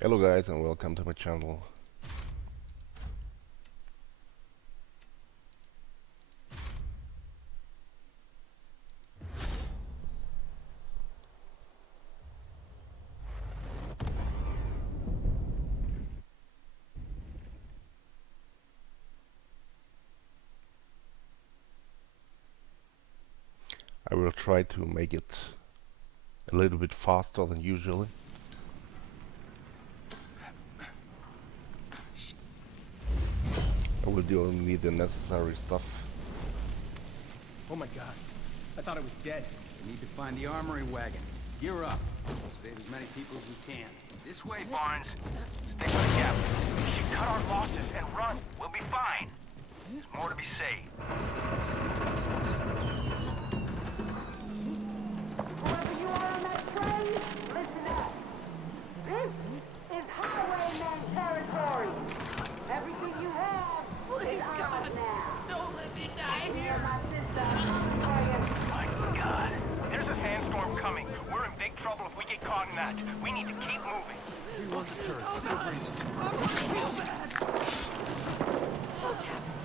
Hello guys and welcome to my channel. I will try to make it a little bit faster than usually. I will do only the necessary stuff. Oh my god. I thought I was dead. We need to find the armory wagon. Gear up. Save as many people as we can. This way, Barnes. Stay with the captain. We should cut our losses and run. We'll be fine. There's more to be saved. Whoever you are on that train, listen up. This is highwayman territory. Everything you have is ours now. Don't let me die Me here. and my sister are coming for you. My God. There's a sandstorm coming. We're in big trouble if we get caught in that. We need to keep moving. Oh,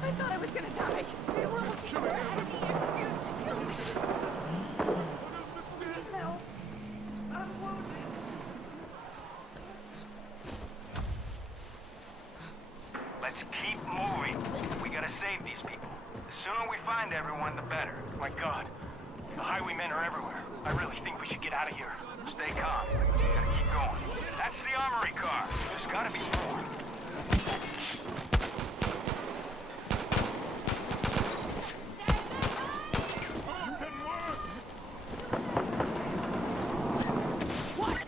I thought I was gonna die. We were looking for enemy excuse to kill me. Help. I'm wounded. Let's keep moving. We gotta save these people. The sooner we find everyone, the better. My God. The highwaymen are everywhere. I really think we should get out of here. Stay calm. Gotta keep going. That's the armory car. There's gotta be more.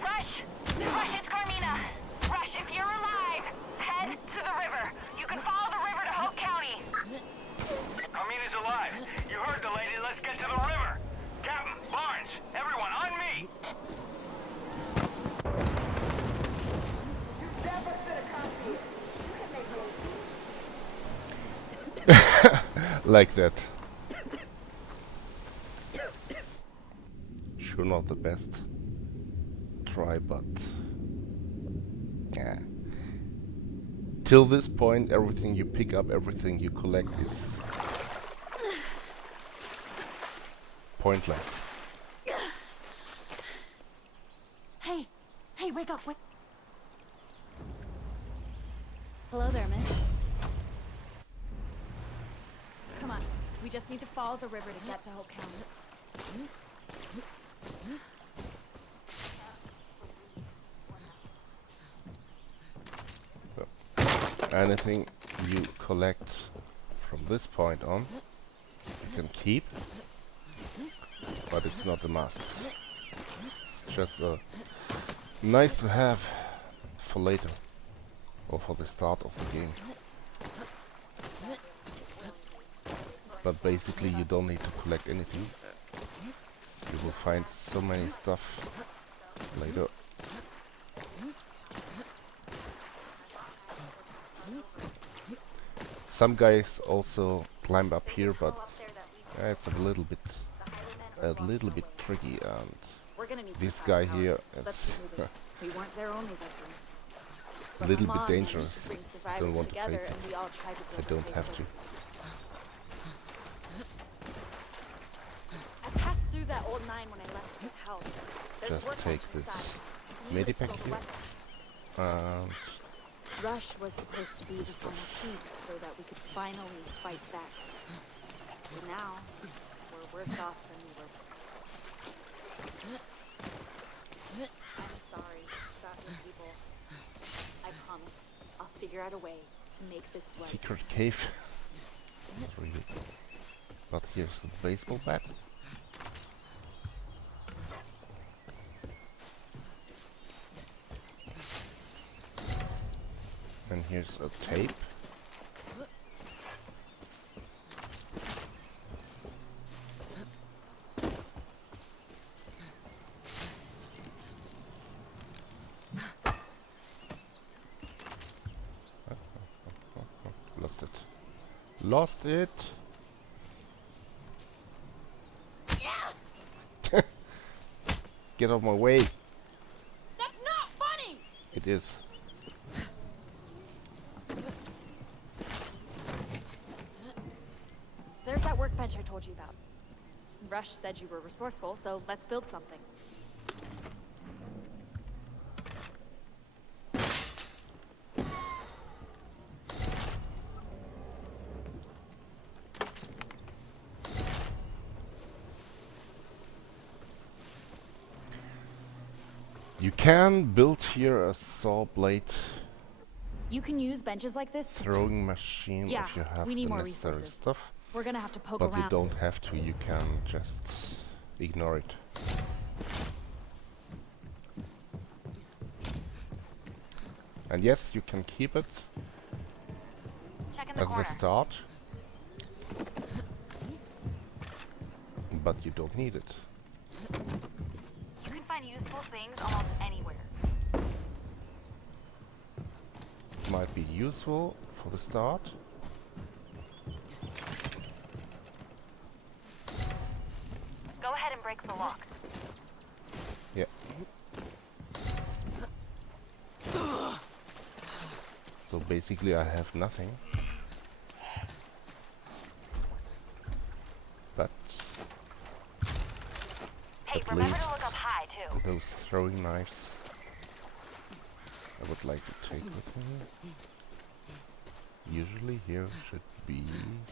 Rush! Rush, it's Carmina! Rush, if you're alive, head to the river. You can follow the river to Hope County. Carmina's alive. You heard the lady. Let's get to the river. Captain, Barnes, everyone, on me. You never should have come here. You can make those. Like that. Sure, not the best try, but yeah. Till this point, everything you pick up, everything you collect is pointless. Hey, wake up, wake. Hello there, miss. Come on, we just need to follow the river to get to Hope County. Anything you collect from this point on, you can keep, but it's not a must. It's just a nice to have for later, or for the start of the game. But basically you don't need to collect anything. You will find so many stuff later. Some guys also climb up here, but it's a little bit tricky, and We're gonna need this some guy help. here Let's is keep moving. We weren't their only victims. a little Mom bit managed to dangerous. bring Don't survivors want to together, face it. and we all tried to I build a don't place have for to. peace. I passed through that old mine when I left the house. There's Just workbench take this inside. We need to medipack build a here. weapon. And Rush was supposed to be the final piece so that we could finally fight back. But now, we're worse off than we were. I'm sorry about your people. I promise I'll figure out a way to make this right. secret cave. Not really. But here's the baseball bat. And here's a tape. Lost it. Lost it. Get out of my way. That's not funny! It is. told you about. Rush said you were resourceful, so let's build something. You can build here a saw blade You can use benches like this. throwing machine Yeah, if you have we the need more necessary resources. stuff. We're gonna have to poke But you around. don't have to, you can just ignore it. And yes, you can keep it Check in the at the corner. start, but you don't need it. You can find useful things almost anywhere. It might be useful for the start. Go ahead and break the lock. Yeah. So basically I have nothing. But Hey, at remember least to look up high, too. those throwing knives I would like to take with me. Usually here should be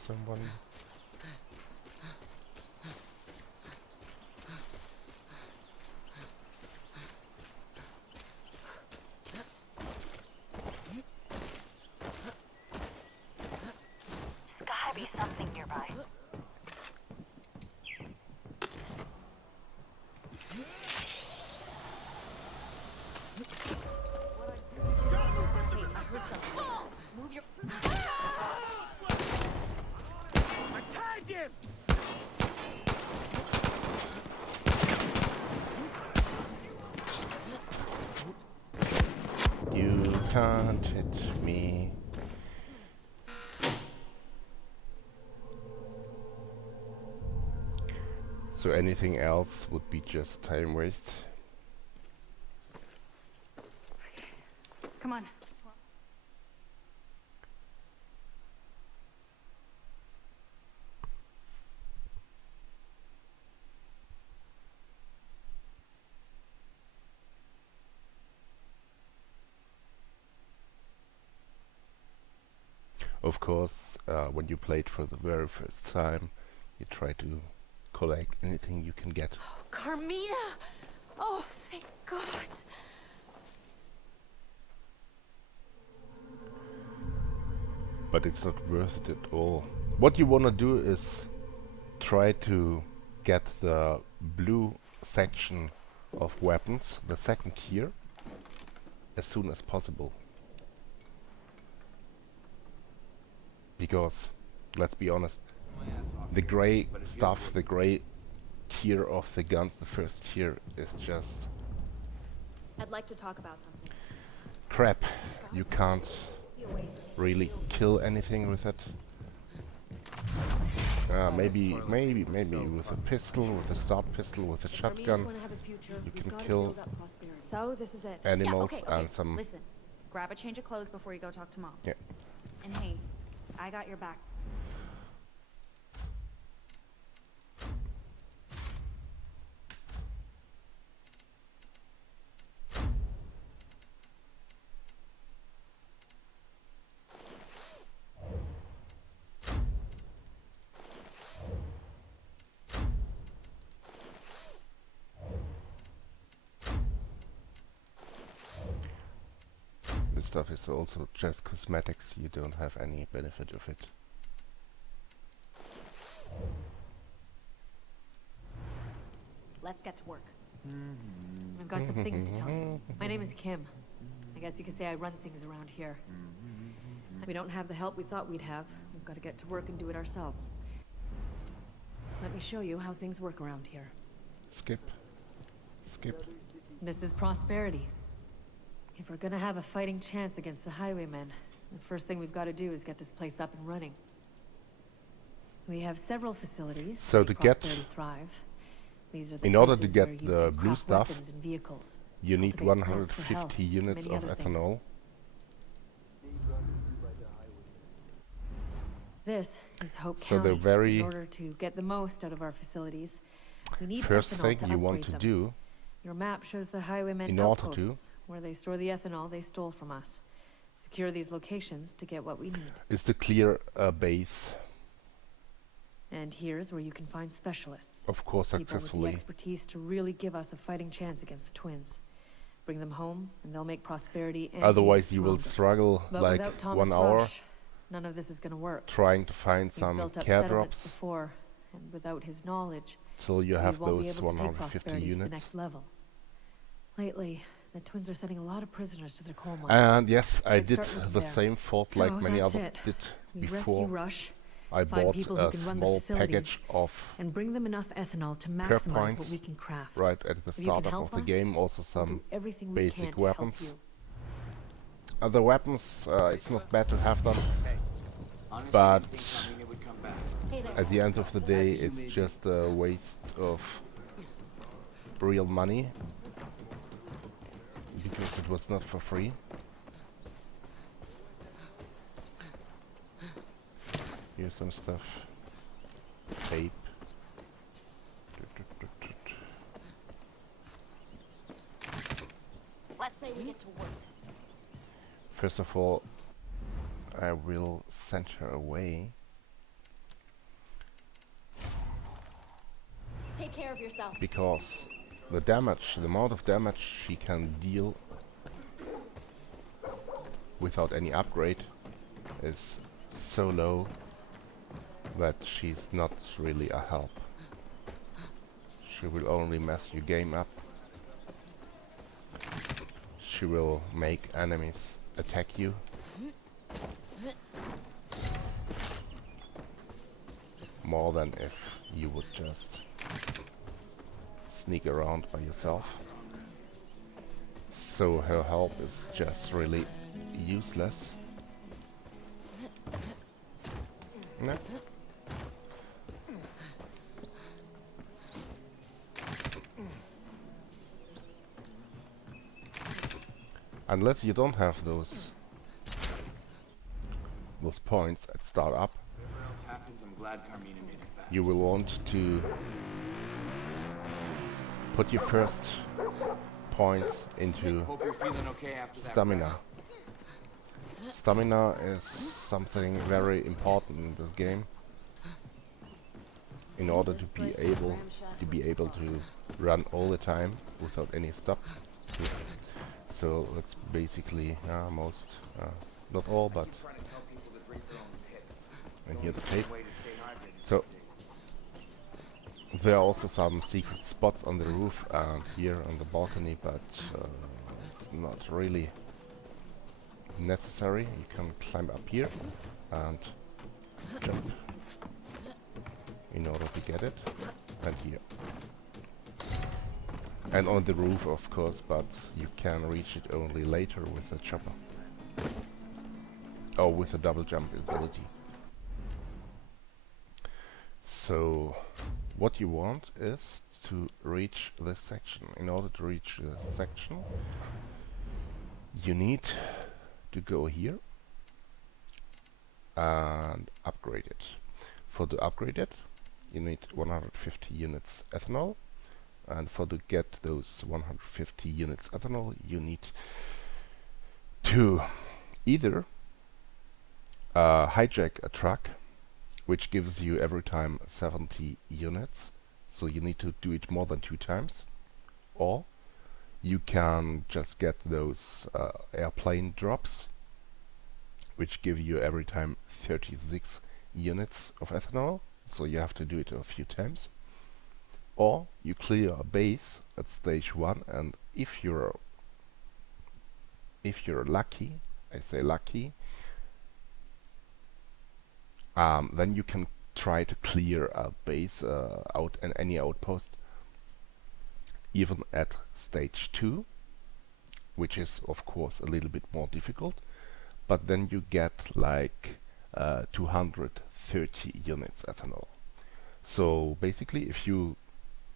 someone. There's gotta be something nearby. I tagged him! You can't hit me. So anything else would be just time waste. Come on. Of course, when you play it for the very first time, you try to collect anything you can get. Carmina! Oh, thank God. But it's not worth it at all. What you wanna do is try to get the blue section of weapons, the second tier, as soon as possible. Because, let's be honest, the grey stuff, the grey tier of the guns, the first tier, is just I'd like to talk about something. crap. You can't really kill anything with it. Maybe with a pistol, with a start pistol, with a shotgun, you can kill So this is it. animals yeah, okay, and some. Listen, grab a change of clothes before you go talk to Mom. Yeah. And hey, I got your back. This stuff is also just cosmetics. You don't have any benefit of it. Let's get to work. I've got some things to tell you. My name is Kim. I guess you could say I run things around here. We don't have the help we thought we'd have. We've got to get to work and do it ourselves. Let me show you how things work around here. Skip. Skip. This is Prosperity. If we're gonna have a fighting chance against the highwaymen, the first thing we've got to do is get this place up and running. We have several facilities So make to get- Prosperity thrive. These are the In order to places get where you the can blue craft stuff, weapons and vehicles, you need cultivate plants for health, 150 units many of other things. ethanol. This is Hope So County. the very In order to get the most out of our facilities, we need first ethanol thing to you want upgrade to them. do Your map shows the highwaymen in order to outposts, where they store the ethanol they stole from us. Secure these locations to get what we need. is to clear a base, And here's where you can find specialists. of course People with the successfully. expertise to really give us a fighting chance against the twins. Bring them home, and they'll make Prosperity and Otherwise you will stronger. struggle But like without Thomas 1 hour Rush, none of this is gonna work. trying to find He's some built up care settlements drops before, and without his knowledge, till you we have won't be those able to take 150 Prosperity to the units. next level. Lately, the twins are sending a lot of prisoners to their coal mine. And yes, I Let's did start looking the there. same fault So like many that's others it. did We rescue before. Rush, I find bought people who a can run the small facilities, package of and bring them enough ethanol to care maximize what points we can craft. right at the If you can startup help of the us, game, also We'll some do everything we can basic to help weapons. you. Other weapons, it's not bad to have them, Honestly, but I didn't think Carmina would come back. at the end of the day it's just a waste of real money, because it was not for free. Here's some stuff. Tape. Let's say we get to work. First of all, I will send her away. Take care of yourself. Because the damage, the amount of damage she can deal without any upgrade is so low that she's not really a help. She will only mess your game up. She will make enemies attack you. More than if you would just sneak around by yourself. So her help is just really useless. No. Unless you don't have those points at startup, Whatever else happens, I'm glad Carmina made it back. you will want to put your first points into Hope you're feeling okay after that. stamina. Stamina is something very important in this game. In order to be able to run all the time without any stop. So that's basically most, not all, but and here the tape. So there are also some secret spots on the roof and here on the balcony, but it's not really necessary. You can climb up here and jump in order to get it, and here. And on the roof, of course, but you can reach it only later with a chopper. Or with a double jump ability. So, what you want is to reach this section. In order to reach this section, you need to go here and upgrade it. For to upgrade it, you need 150 units ethanol. And for to get those 150 units ethanol, you need to either hijack a truck, which gives you every time 70 units, so you need to do it more than 2 times, or you can just get those airplane drops, which give you every time 36 units of ethanol, so you have to do it a few times. Or you clear a base at stage 1, and if you're lucky, I say lucky, then you can try to clear a base out and any outpost even at stage 2, which is of course a little bit more difficult, but then you get like 230 units ethanol. So basically, if you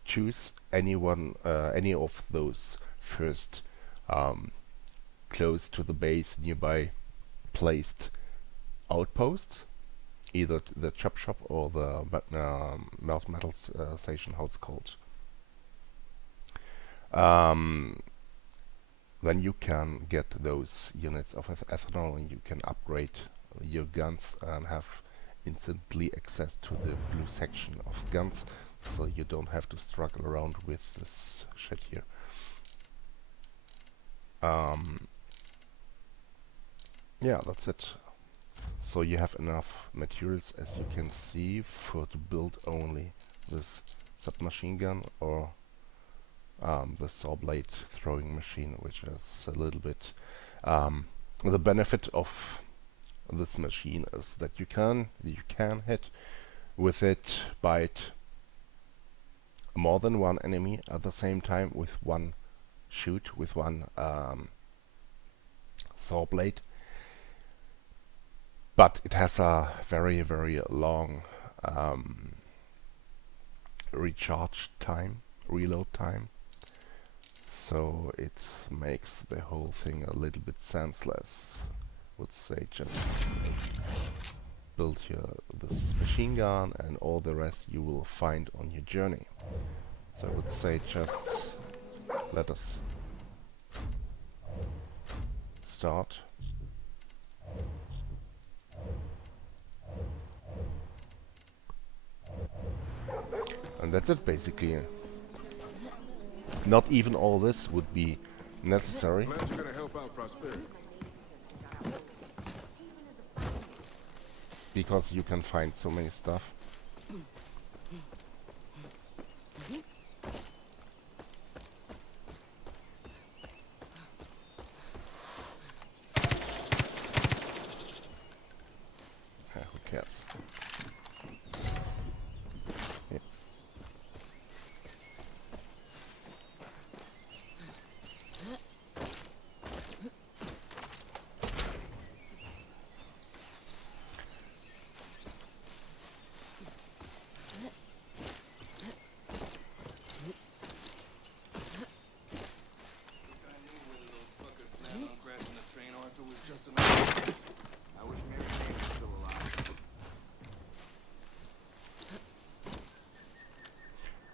choose any of those first close to the base nearby placed outposts either the chop shop or the melt metal station, how it's called. Then you can get those units of ethanol and you can upgrade your guns and have instantly access to the blue section of guns, so you don't have to struggle around with this shit here. Yeah, that's it. So you have enough materials, as you can see, to build only this submachine gun or the saw blade throwing machine, which is a little bit the benefit of this machine is that you can hit with it, bite more than one enemy at the same time with one shoot, with one saw blade. But it has a very, very long recharge time, reload time. So it makes the whole thing a little bit senseless. Would say just build this machine gun and all the rest you will find on your journey. So I would say just let us start. And that's it basically. Not even all this would be necessary. Glad you're gonna help out Prosperity. Because you can find so many stuff. Who cares? Yeah.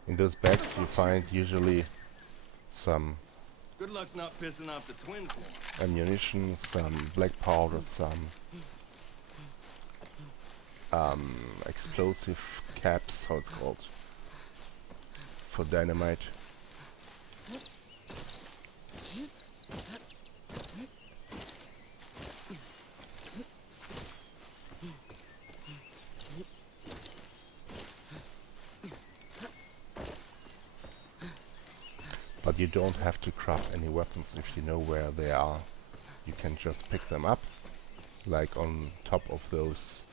In those bags you find usually some Good luck not pissing off the twins more. ammunition, some black powder, some explosive caps, how it's called, for dynamite. But you don't have to craft any weapons if you know where they are. You can just pick them up, like on top of those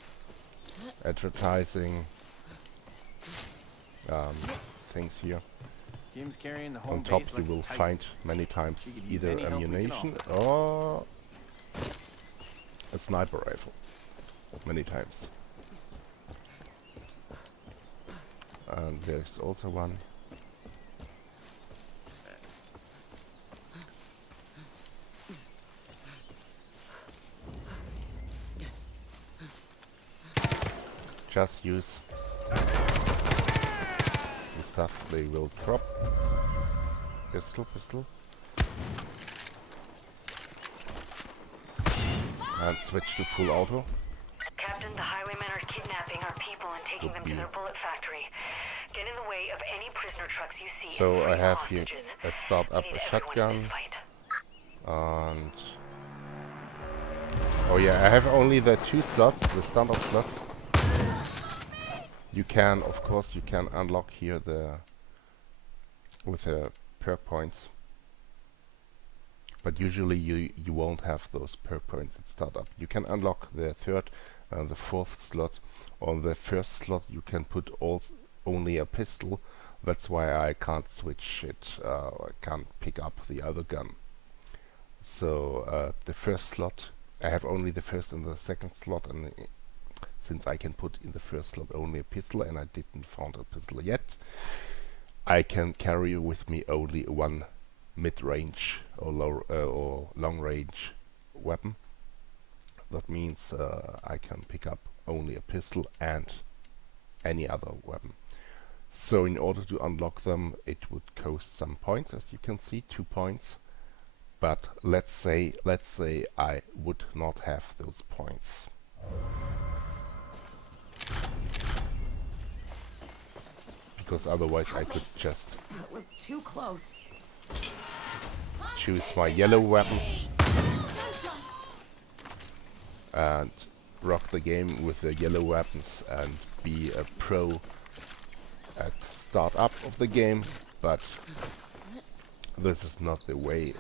advertising things here. Kim's carrying the home On top base you like a will titan. find many times She could use either any help we can ammunition or a sniper rifle. Many times. And there's also one. Just use the stuff they will drop. Pistol. And switch to full auto. Captain, the highwaymen are kidnapping our people and taking them to their bullet factory. Get in the way of any prisoner trucks you see. So and I free have hostages. here, let's start up We need a everyone in shotgun. this fight. And oh yeah, I have only the 2 slots, the standard slots. You can, of course, you can unlock here the with the perk points, but usually you won't have those perk points at startup. You can unlock the 3rd and the 4th slot. On the 1st slot you can put only a pistol. That's why I can't switch it. I can't pick up the other gun. So the 1st slot, I have only the 1st and the 2nd slot, and since I can put in the 1st slot only a pistol and I didn't found a pistol yet, I can carry with me only one mid-range or long-range weapon. That means I can pick up only a pistol and any other weapon. So in order to unlock them, it would cost some points, as you can see, 2 points. But let's say I would not have those points. Because otherwise I could just That was too close. choose my yellow weapons and rock the game with the yellow weapons and be a pro at start up of the game, but this is not the way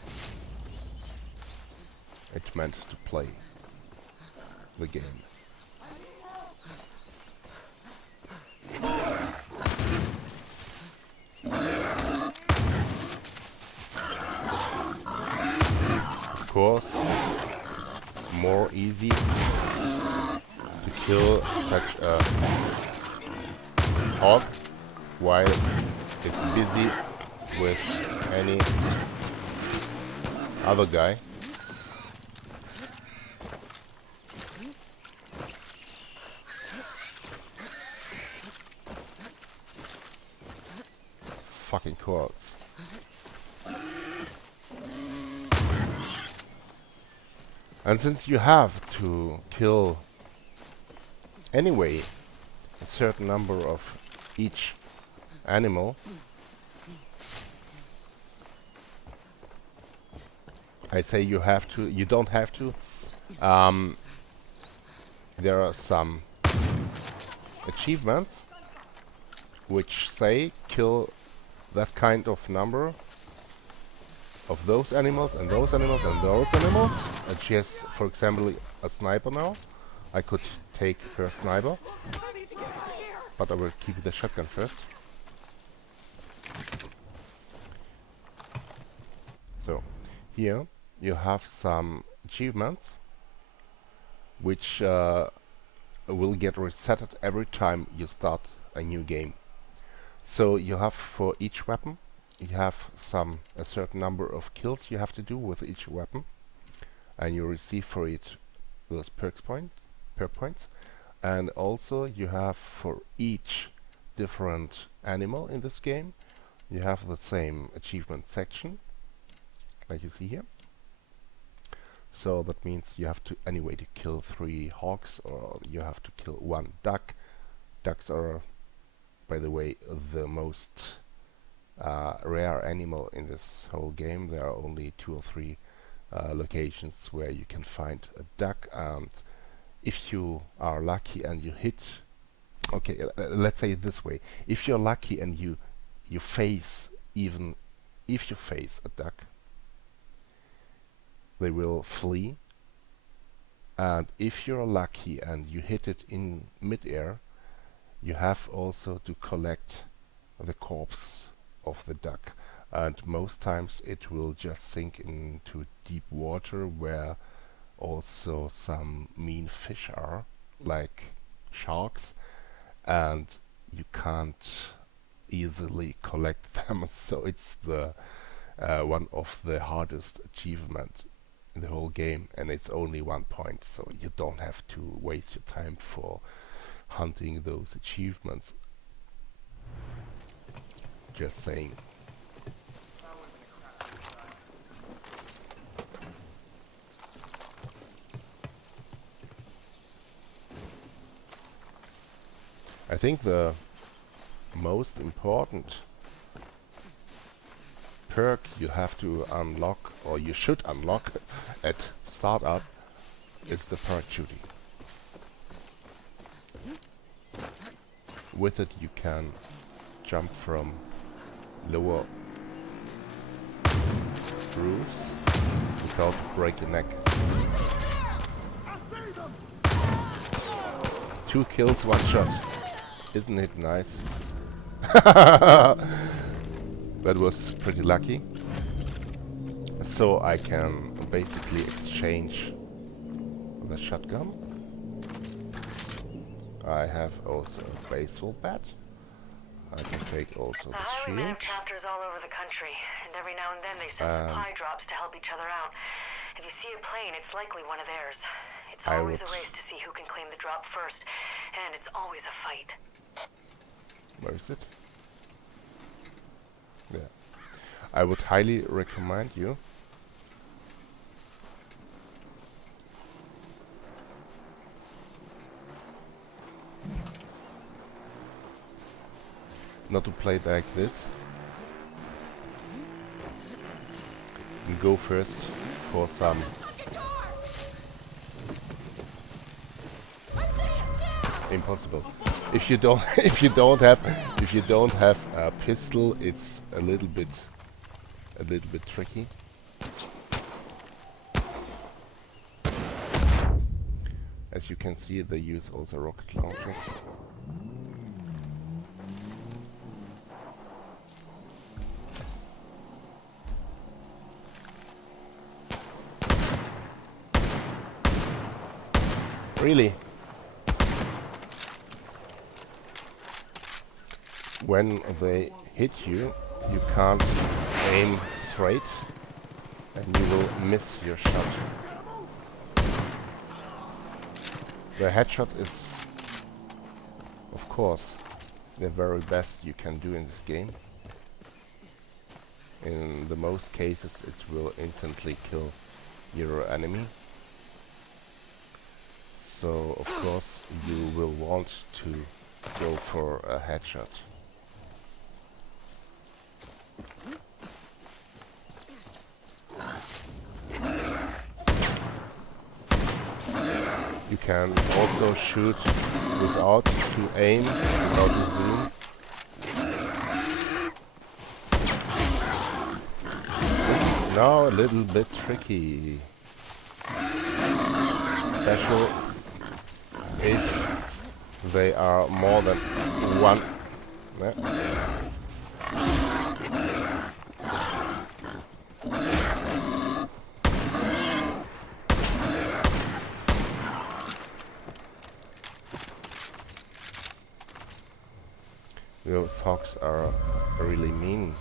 it meant to play the game. Of course, it's more easy to kill such a hog while it's busy with any other guy. Fucking courts. And since you have to kill anyway a certain number of each animal, I say you have to, you don't have to. There are some achievements which say kill that kind of number of those animals and those animals and those animals. And she has, for example, a sniper now. I could take her sniper, but I will keep the shotgun first. So, here you have some achievements which will get resetted every time you start a new game. So you have for each weapon, you have a certain number of kills you have to do with each weapon, and you receive for it those perk points. And also you have for each different animal in this game, you have the same achievement section, like you see here. So that means you have to anyway to kill 3 hogs, or you have to kill 1 duck. Ducks are, by the way, the most rare animal in this whole game. There are only 2 or 3 locations where you can find a duck, and if you are lucky and you hit, okay, let's say it this way: if you're lucky and you face, even if you face a duck, they will flee. And if you're lucky and you hit it in mid-air, you have also to collect the corpse of the duck. And most times it will just sink into deep water, where also some mean fish are, like sharks, and you can't easily collect them. So it's the one of the hardest achievement in the whole game, and it's only 1 point, so you don't have to waste your time for hunting those achievements. Just saying. I think the most important perk you have to unlock, or you should unlock at startup, is the parachuting. With it you can jump from lower roofs without breaking your neck. 2 kills, 1 shot. Isn't it nice? That was pretty lucky. So I can basically exchange the shotgun. I have also a baseball bat. I can take also the Highwaymen shield. have chapters all over the country, and every now and then they send supply drops to help each other out. If you see a plane, it's likely one of theirs. It's I always would- a race to see who can claim the drop first, and it's always a fight. Where is it? Yeah. I would highly recommend you not to play it like this. And go first for some impossible. If you don't if you don't have a pistol, it's a little bit tricky. As you can see, they use also rocket launchers. Really? When they hit you, you can't aim straight and you will miss your shot. The headshot is, of course, the very best you can do in this game. In the most cases it will instantly kill your enemy. So of course you will want to go for a headshot. You can also shoot without to aim, without to zoom. This is now a little bit tricky. Special if they are more than one. Those hawks are really mean.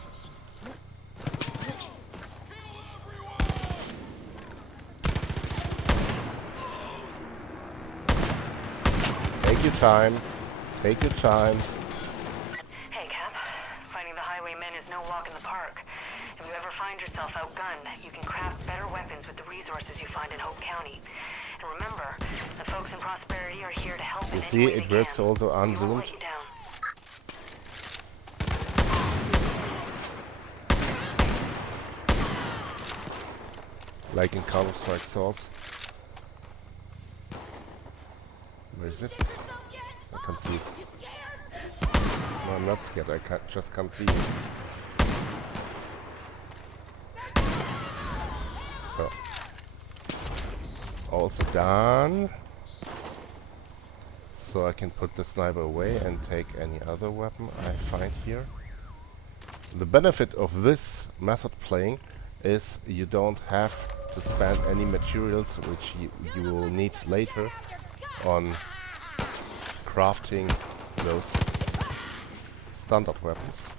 Take your time. Take your time. Hey, Cap. Fighting the highwaymen is no walk in the park. If you ever find yourself outgunned, you can craft better weapons with the resources you find in Hope County. And remember, the folks in Prosperity are here to help in You any see, way it they works can. also We won't unzoomed. let you down. Like in Counter-Strike Source. Where is it? I can't see it. No, I'm not scared. I just can't see it. So. Also done. So I can put the sniper away and take any other weapon I find here. The benefit of this method playing is you don't have to spend any materials which you will need later on crafting those standard weapons.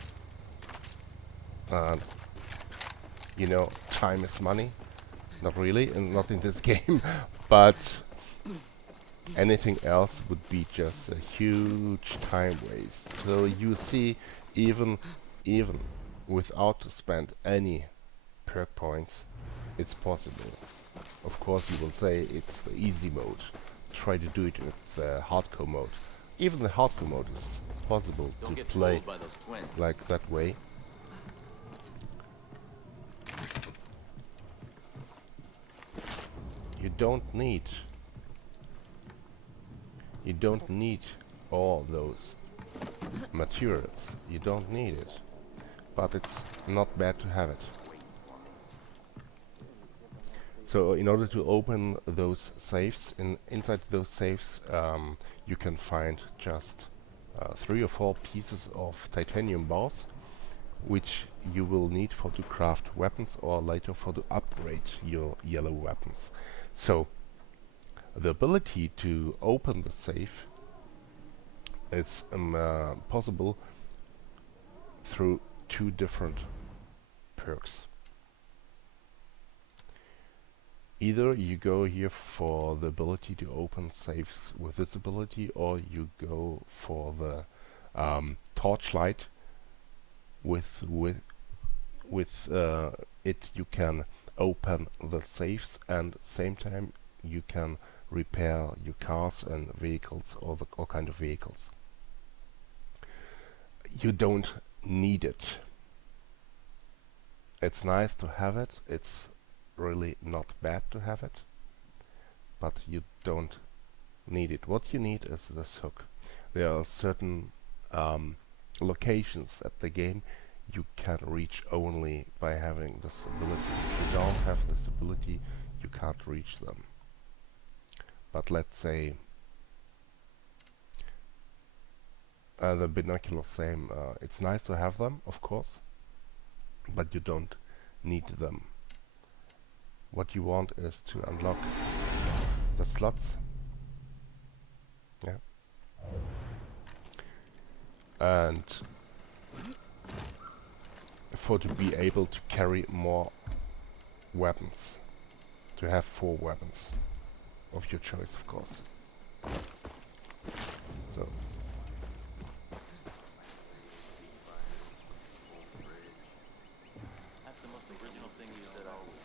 And you know, time is money. Not really, and not in this game, but anything else would be just a huge time waste. So you see, even without to spend any perk points, it's possible. Of course you will say it's the easy mode. Try to do it with the hardcore mode. Even the hardcore mode is possible to play like that way. You don't need all those materials. You don't need it. But it's not bad to have it. So in order to open those safes, inside those safes you can find just 3 or 4 pieces of titanium bars, which you will need for to craft weapons or later for to upgrade your yellow weapons. So the ability to open the safe is possible through 2 different perks. Either you go here for the ability to open safes with this ability, or you go for the torchlight. With it you can open the safes, and same time you can repair your cars and vehicles, or all kind of vehicles. You don't need it. It's nice to have it. It's really not bad to have it, but you don't need it. What you need is this hook. There are certain locations at the game you can reach only by having this ability. If you don't have this ability, you can't reach them. But let's say the binoculars, same. It's nice to have them, of course, but you don't need them. What you want is to unlock the slots. Yeah. And for to be able to carry more weapons. To have 4 weapons of your choice, of course. So That's the most original thing you said all week.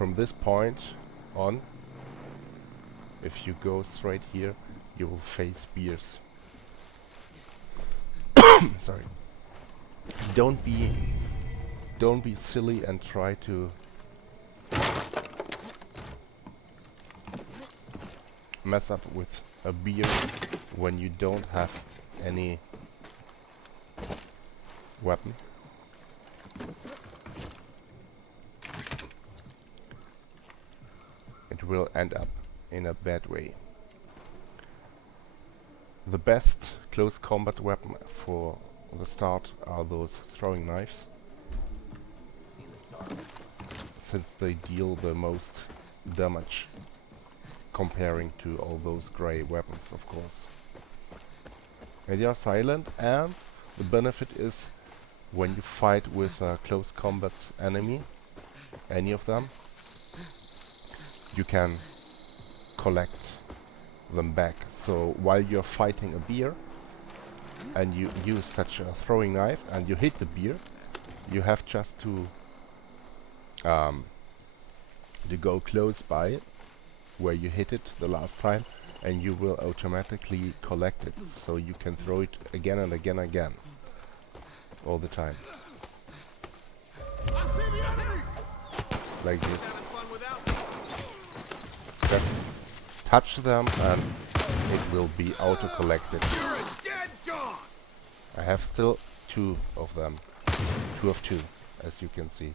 from this point on, if you go straight here, you will face bears. Sorry. Don't be silly and try to mess up with a beer when you don't have any weapon. It will end up in a bad way. The best close combat weapon for the start are those throwing knives, since they deal the most damage comparing to all those grey weapons, of course. And they are silent, and the benefit is when you fight with a close combat enemy, any of them, you can collect them back. So while you're fighting a bear and you use such a throwing knife and you hit the bear, you have just to go close by it where you hit it the last time, and you will automatically collect it, so you can throw it again and again and again all the time, like this. Just touch them and it will be auto-collected. I have still 2 of them. 2 of 2, as you can see.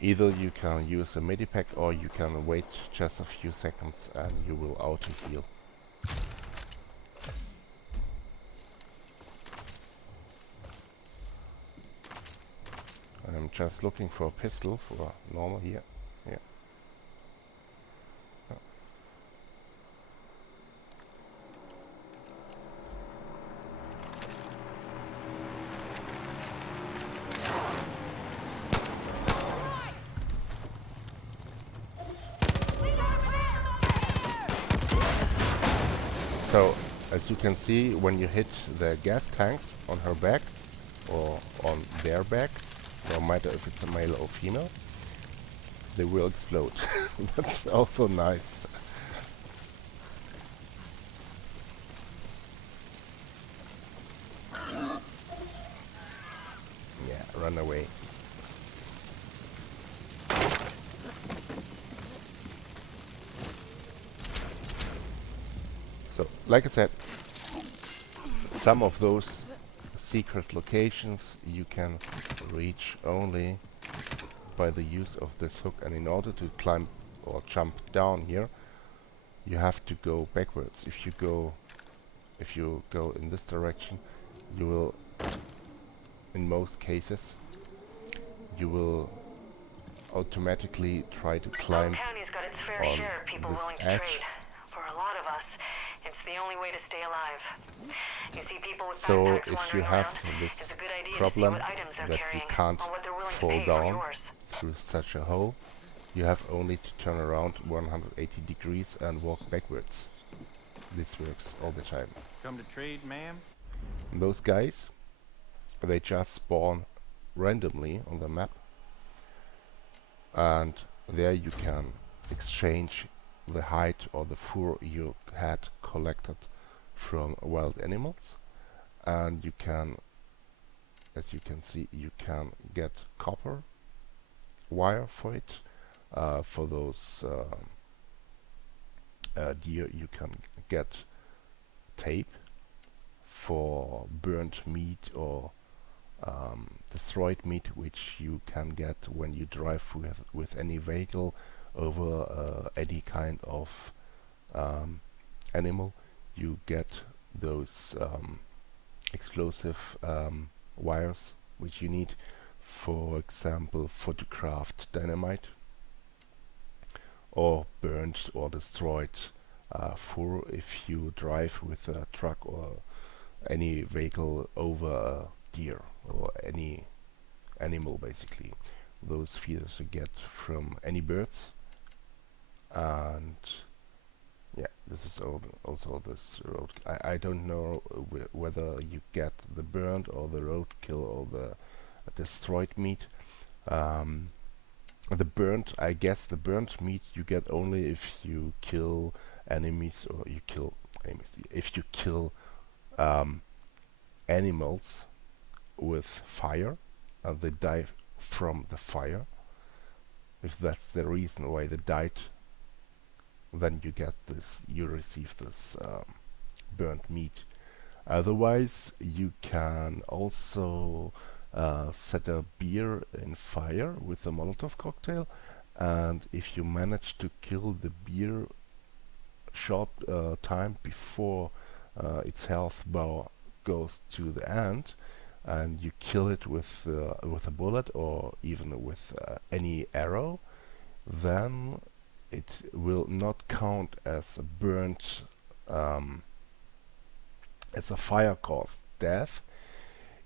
Either you can use a medipack or you can wait just a few seconds and you will auto-heal. I'm just looking for a pistol for normal here. Yeah. Oh. So, as you can see, when you hit the gas tanks on her back or on their back, no matter if it's a male or female, they will explode. That's also nice. Yeah, run away. So, like I said, some of those secret locations you can reach only by the use of this hook, and in order to climb or jump down here, you have to go backwards. If you go in this direction, you will, in most cases, you will automatically try to climb County's got its fair on share of people this willing to edge. trade. For a lot of us, it's the only way to stay alive. You see people with So backpacks if you wandering have around, this it's a good you to see problem what items they're that you carrying, can't or what they're willing to fall pay for down yours. through such a hole. You have only to turn around 180 degrees and walk backwards. This works all the time. Come to trade, ma'am? And those guys, they just spawn randomly on the map, and there you can exchange the hide or the fur you had collected from wild animals, and you can, as you can see, you can get copper wire for it. For those deer you can get tape. For burnt meat or destroyed meat, which you can get when you drive with any vehicle over any kind of animal, you get those explosive wires which you need, for example, photographed dynamite or burnt or destroyed fur if you drive with a truck or any vehicle over a deer or any animal, basically. Those feathers you get from any birds. And yeah, this is also this road. I don't know whether you get the burnt or the roadkill or the destroyed meat. I guess the burnt meat you get only if you kill enemies, or you kill enemies. If you kill animals with fire, and they die from the fire. If that's the reason why they died, then you get this. You receive this burnt meat. Otherwise, you can also set a beer in fire with a Molotov cocktail, and if you manage to kill the beer short time before its health bar goes to the end, and you kill it with a bullet or even with any arrow, then it will not count as a burnt, as a fire caused death.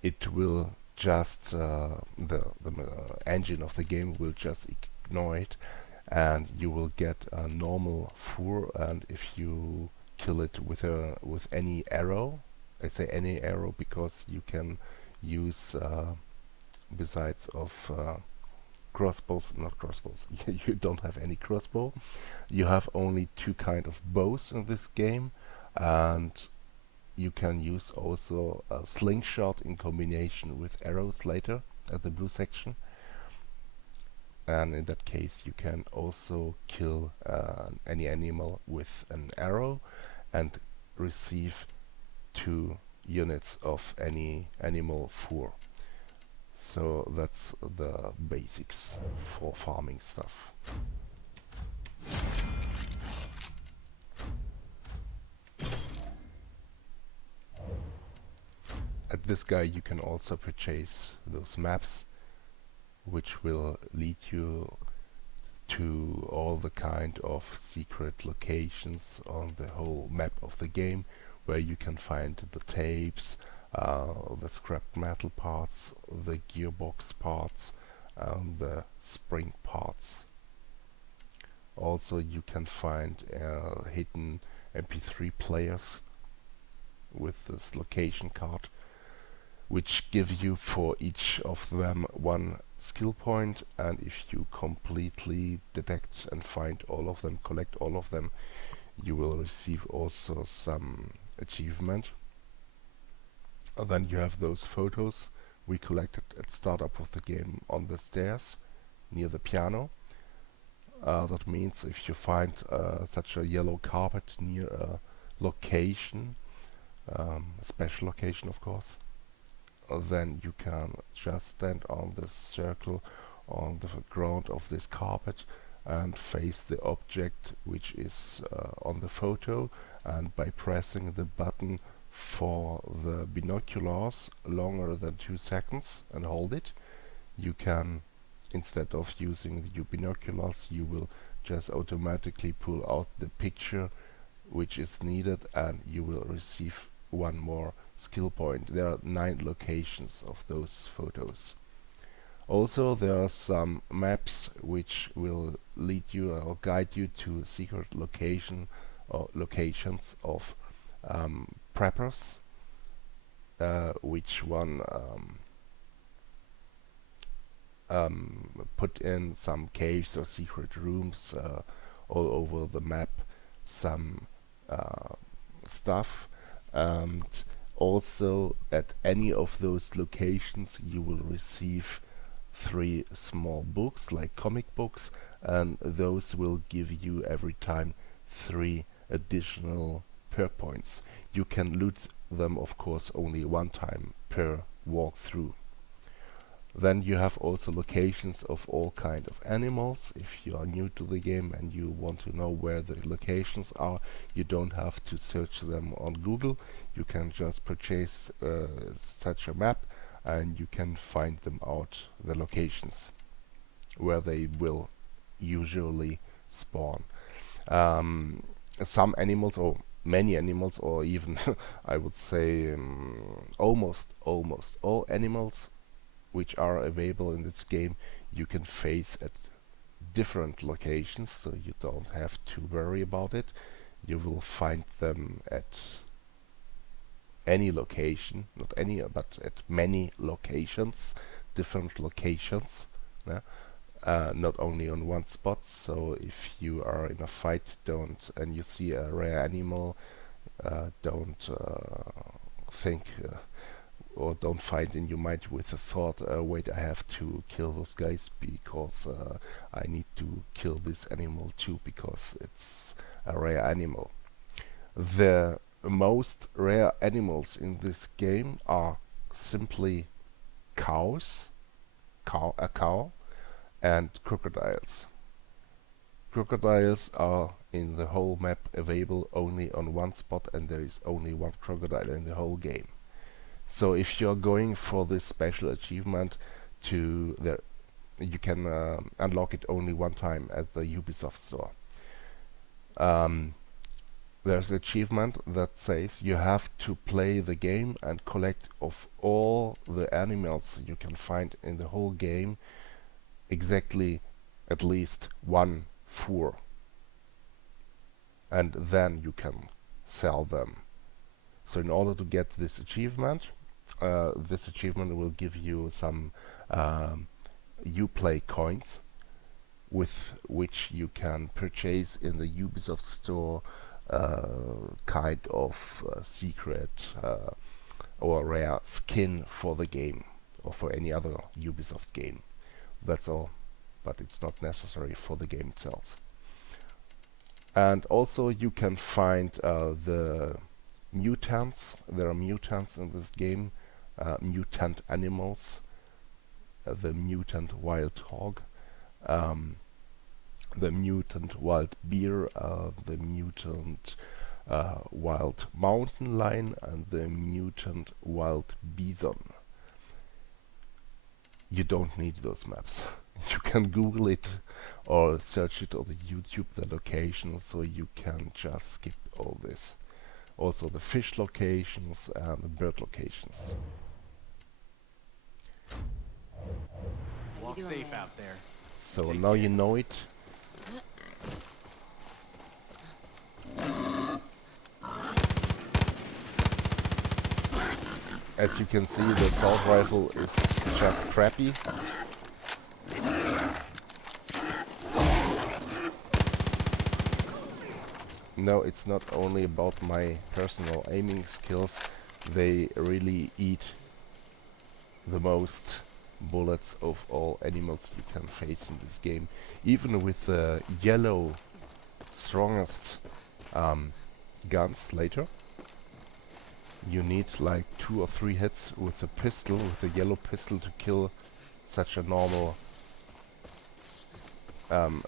It will just the engine of the game will just ignore it, and you will get a normal fur. And if you kill it with any arrow, I say any arrow because you can use besides of crossbows, not crossbows, you don't have any crossbow. You have only two kind of bows in this game, and you can use also a slingshot in combination with arrows later at the blue section. And in that case you can also kill any animal with an arrow and receive 2 units of any animal fur. So that's the basics for farming stuff. At this guy you can also purchase those maps, which will lead you to all the kind of secret locations on the whole map of the game, where you can find the tapes, the scrap metal parts, the gearbox parts, and the spring parts. Also you can find hidden MP3 players with this location card, which give you for each of them 1 skill point, and if you completely detect and find all of them, collect all of them, you will receive also some achievement. And then you have those photos we collected at startup of the game on the stairs near the piano. That means if you find such a yellow carpet near a location, a special location of course, then you can just stand on this circle on the ground of this carpet and face the object which is on the photo, and by pressing the button for the binoculars longer than 2 seconds and hold it, you can, instead of using your binoculars, you will just automatically pull out the picture which is needed, and you will receive 1 more skill point. There are 9 locations of those photos. Also, there are some maps which will lead you or guide you to secret location or locations of preppers, which one put in some caves or secret rooms all over the map, some stuff, and also at any of those locations you will receive 3 small books, like comic books, and those will give you every time 3 additional perk points. You can loot them, of course, only one time per walkthrough. Then you have also locations of all kind of animals. If you are new to the game and you want to know where the locations are, you don't have to search them on Google. You can just purchase such a map and you can find them out, the locations where they will usually spawn. Some animals, or many animals, or even I would say almost all animals which are available in this game, you can face at different locations, so you don't have to worry about it. You will find them at any location, not any, but at many locations, different locations, not only on one spot. So if you are in a fight, and you see a rare animal, don't think or don't find in your mind with the thought, wait, I have to kill those guys because I need to kill this animal too because it's a rare animal. The most rare animals in this game are simply a cow and crocodiles. Crocodiles are in the whole map available only on one spot, and there is only one crocodile in the whole game. So if you're going for this special achievement, you can unlock it only one time at the Ubisoft store. There's an achievement that says you have to play the game and collect of all the animals you can find in the whole game exactly at least 1 fur, and then you can sell them. So in order to get this achievement will give you some Uplay coins, with which you can purchase in the Ubisoft store kind of secret or rare skin for the game, or for any other Ubisoft game. That's all, but it's not necessary for the game itself. And also you can find the mutants. There are mutants in this game, mutant animals, the mutant wild hog, the mutant wild bear, the mutant wild mountain lion, and the mutant wild bison. You don't need those maps. You can Google it or search it on the YouTube, the location, so you can just skip all this. Also the fish locations and the bird locations. Walk safe out there. So now you know it. As you can see, the assault rifle is just crappy. No, it's not only about my personal aiming skills. They really eat the most bullets of all animals you can face in this game. Even with the yellow strongest guns later, you need like 2 or 3 hits with the pistol, with the yellow pistol, to kill such a normal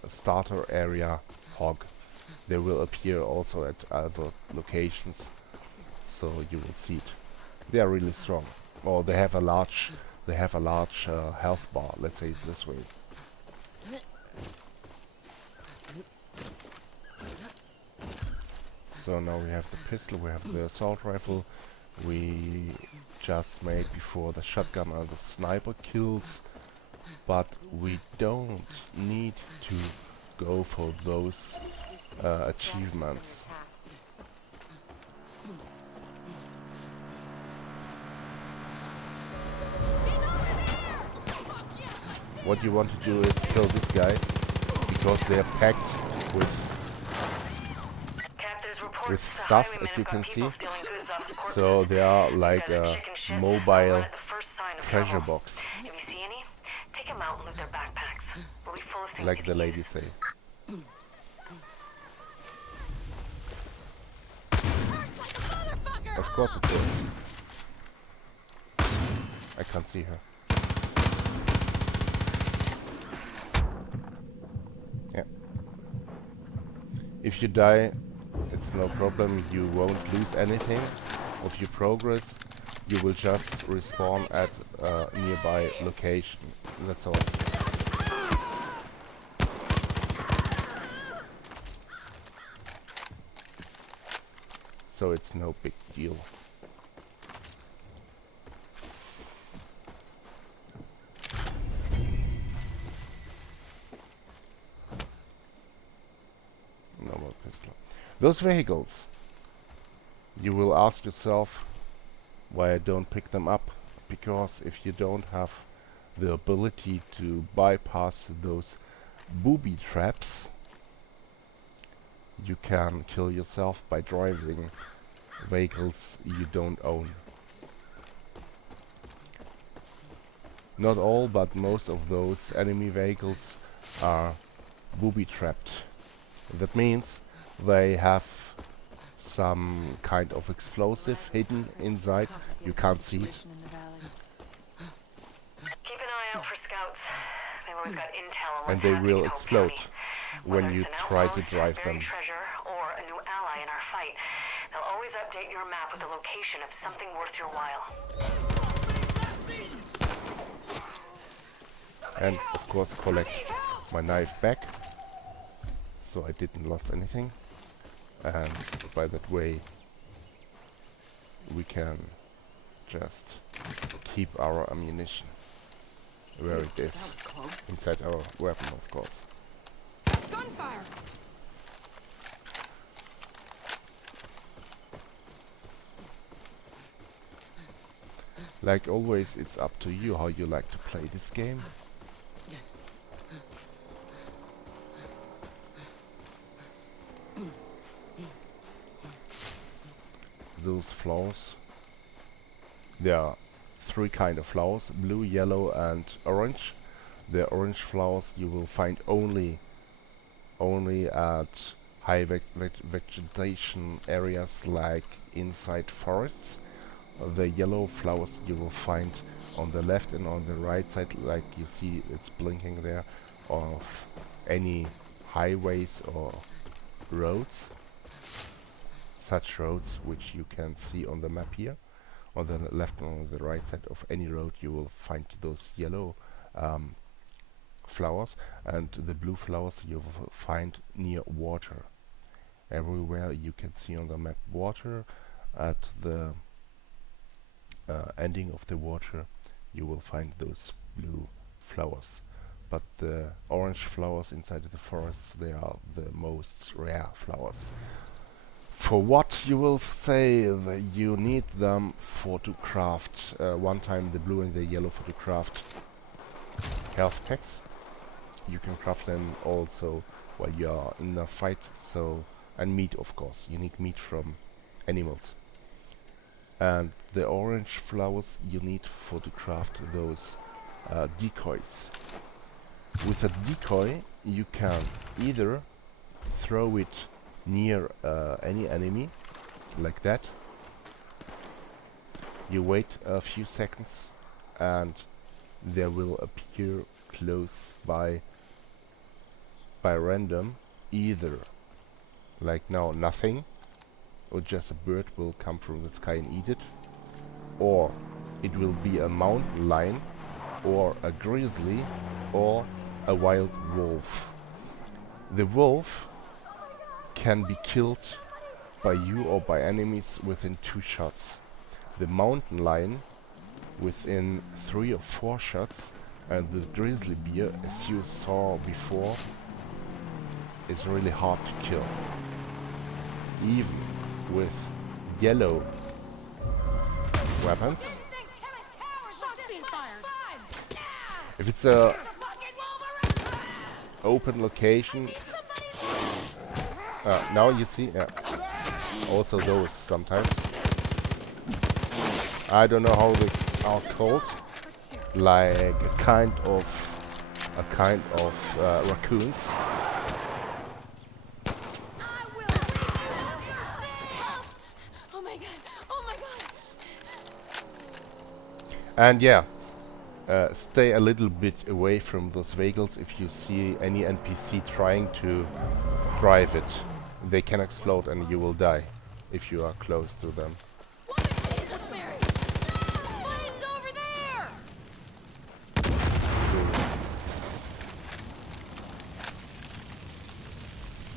starter area hog. They will appear also at other locations, so you will see it. They are really strong, or they have a large health bar. Let's say it this way. So now we have the pistol, we have the assault rifle, we just made before, the shotgun and the sniper kills, but we don't need to go for those achievements. What you want to do is kill this guy, because they are packed with stuff, as you can see. So they are like a mobile treasure box, If you see any, take them out and loot their backpacks. We'll be full of things like you the can lady use. say. Of course it works. I can't see her. Yeah. If you die, it's no problem. You won't lose anything of your progress. You will just respawn at a nearby location. That's all. So it's no big deal. No more pistol. Those vehicles. You will ask yourself why I don't pick them up. Because if you don't have the ability to bypass those booby traps, you can kill yourself by driving vehicles you don't own. Not all, but most of those enemy vehicles are booby trapped. That means they have some kind of explosive hidden inside. You can't see it. Keep an eye out for scouts. They've always got intel on And what's they happening will in Hope explode County. when Whether you it's an try to outpost, drive buried them. treasure, or a new ally in our fight, they'll always update your map with the location of something worth your while. And of course collect my knife back, so I didn't lose anything. And by that way we can just keep our ammunition where it is, inside our weapon, of course. Gunfire! Like always, it's up to you how you like to play this game. Those flowers, there are three kind of flowers: blue, yellow and orange. The orange flowers you will find only at high vegetation areas, like inside forests. The yellow flowers you will find on the left and on the right side, like you see it's blinking there, of any highways or roads. Such roads which you can see on the map here. On the left and on the right side of any road you will find those yellow flowers, and the blue flowers you will find near water. Everywhere you can see on the map water. At the ending of the water you will find those blue flowers. But the orange flowers inside the forests, they are the most rare flowers. For what, you will say? That you need them for to craft one time the blue and the yellow for to craft health packs. You can craft them also while you are in a fight. So, and meat, of course. You need meat from animals. And the orange flowers you need for to craft those decoys. With a decoy you can either throw it near any enemy, like that. You wait a few seconds and there will appear close by random, either like now nothing, or just a bird will come from the sky and eat it, or it will be a mountain lion, or a grizzly, or a wild wolf. The wolf can be killed by you or by enemies within 2 shots. the mountain lion within 3 or 4 shots, and the grizzly bear, as you saw before, is really hard to kill. Even with yellow weapons. If it's a open location, now you see, also those sometimes. I don't know how they are called, like a kind of raccoons. Oh my god! Oh my god! And yeah, stay a little bit away from those vehicles if you see any NPC trying to drive it. They can explode and you will die if you are close to them.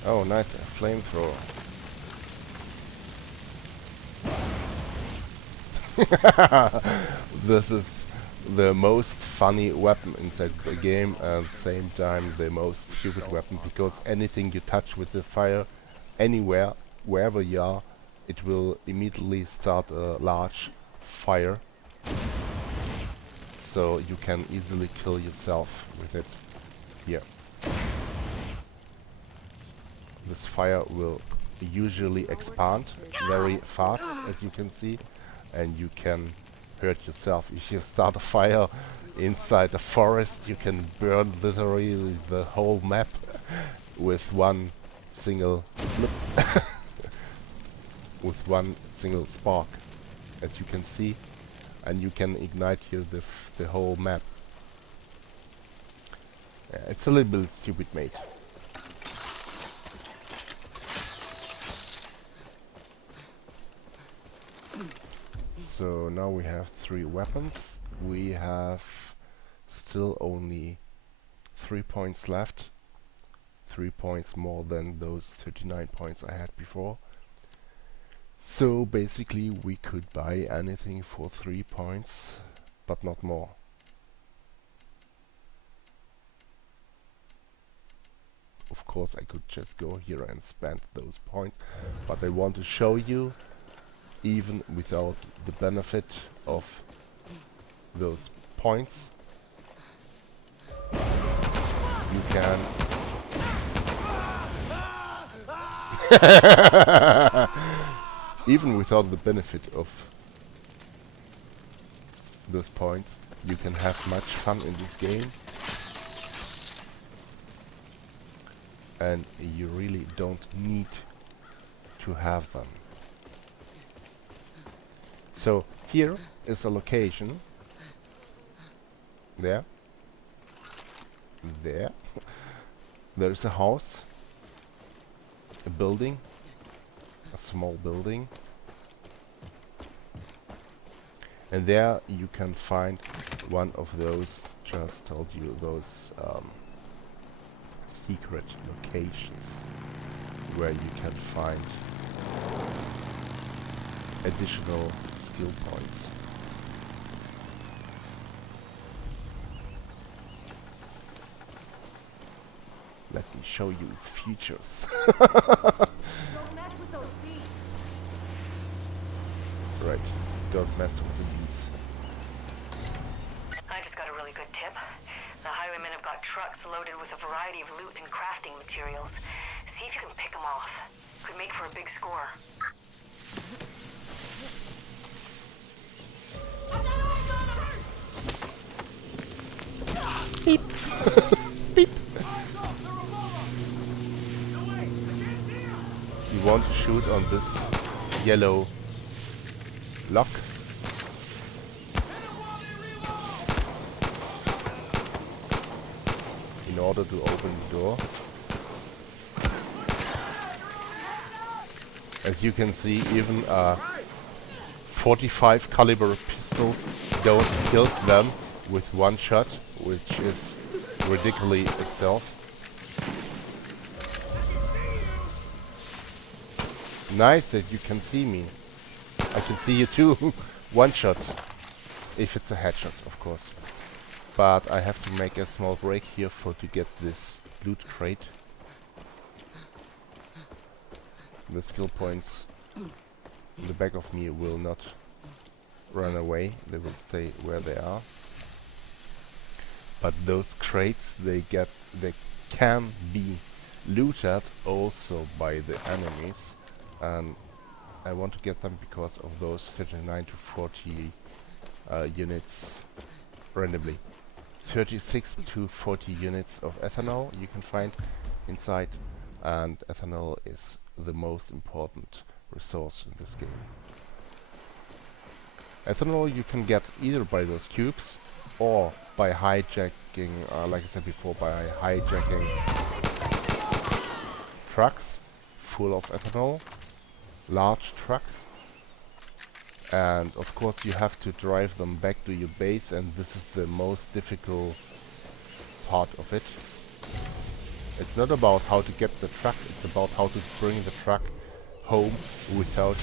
Oh, nice, a flamethrower. This is the most funny weapon inside the game, and at the same time the most stupid weapon, because anything you touch with the fire, anywhere, wherever you are, it will immediately start a large fire. So you can easily kill yourself with it. Here. This fire will usually expand very fast, as you can see, and you can hurt yourself. If you start a fire inside a forest, you can burn literally the whole map with one single flip with one single spark, as you can see, and you can ignite here the whole map. It's a little bit stupid, mate. So now we have 3 weapons. We have still only 3 points left. 3 points more than those 39 points I had before. So basically we could buy anything for 3 points, but not more. Of course I could just go here and spend those points, but I want to show you, even without the benefit of those points, you can even without the benefit of those points, you can have much fun in this game, and you really don't need to have them. So here is a location. There. There's a house, a building, a small building, and there you can find one of those, just told you, those secret locations where you can find additional skill points. Let me show you its features. Right, don't mess with the bees. I just got a really good tip. The highwaymen have got trucks loaded with a variety of loot and crafting materials. See if you can pick them off. Could make for a big score. Beep. Beep. You want to shoot on this yellow lock. In order to open the door. As you can see, even a 45 caliber pistol don't kill them with one shot, which is ridiculous itself. Nice that you can see me. I can see you too. one shot, if it's a headshot, of course. But I have to make a small break here for to get this loot crate. The skill points in the back of me will not run away, they will stay where they are. But those crates, they can be looted also by the enemies, and I want to get them because of those 39 to 40 units randomly. 36 to 40 units of ethanol you can find inside, and ethanol is the most important resource in this game. Ethanol you can get either by those cubes or by hijacking, like I said before, by hijacking trucks full of ethanol, large trucks, and of course you have to drive them back to your base, and this is the most difficult part of it. It's not about how to get the truck, it's about how to bring the truck home without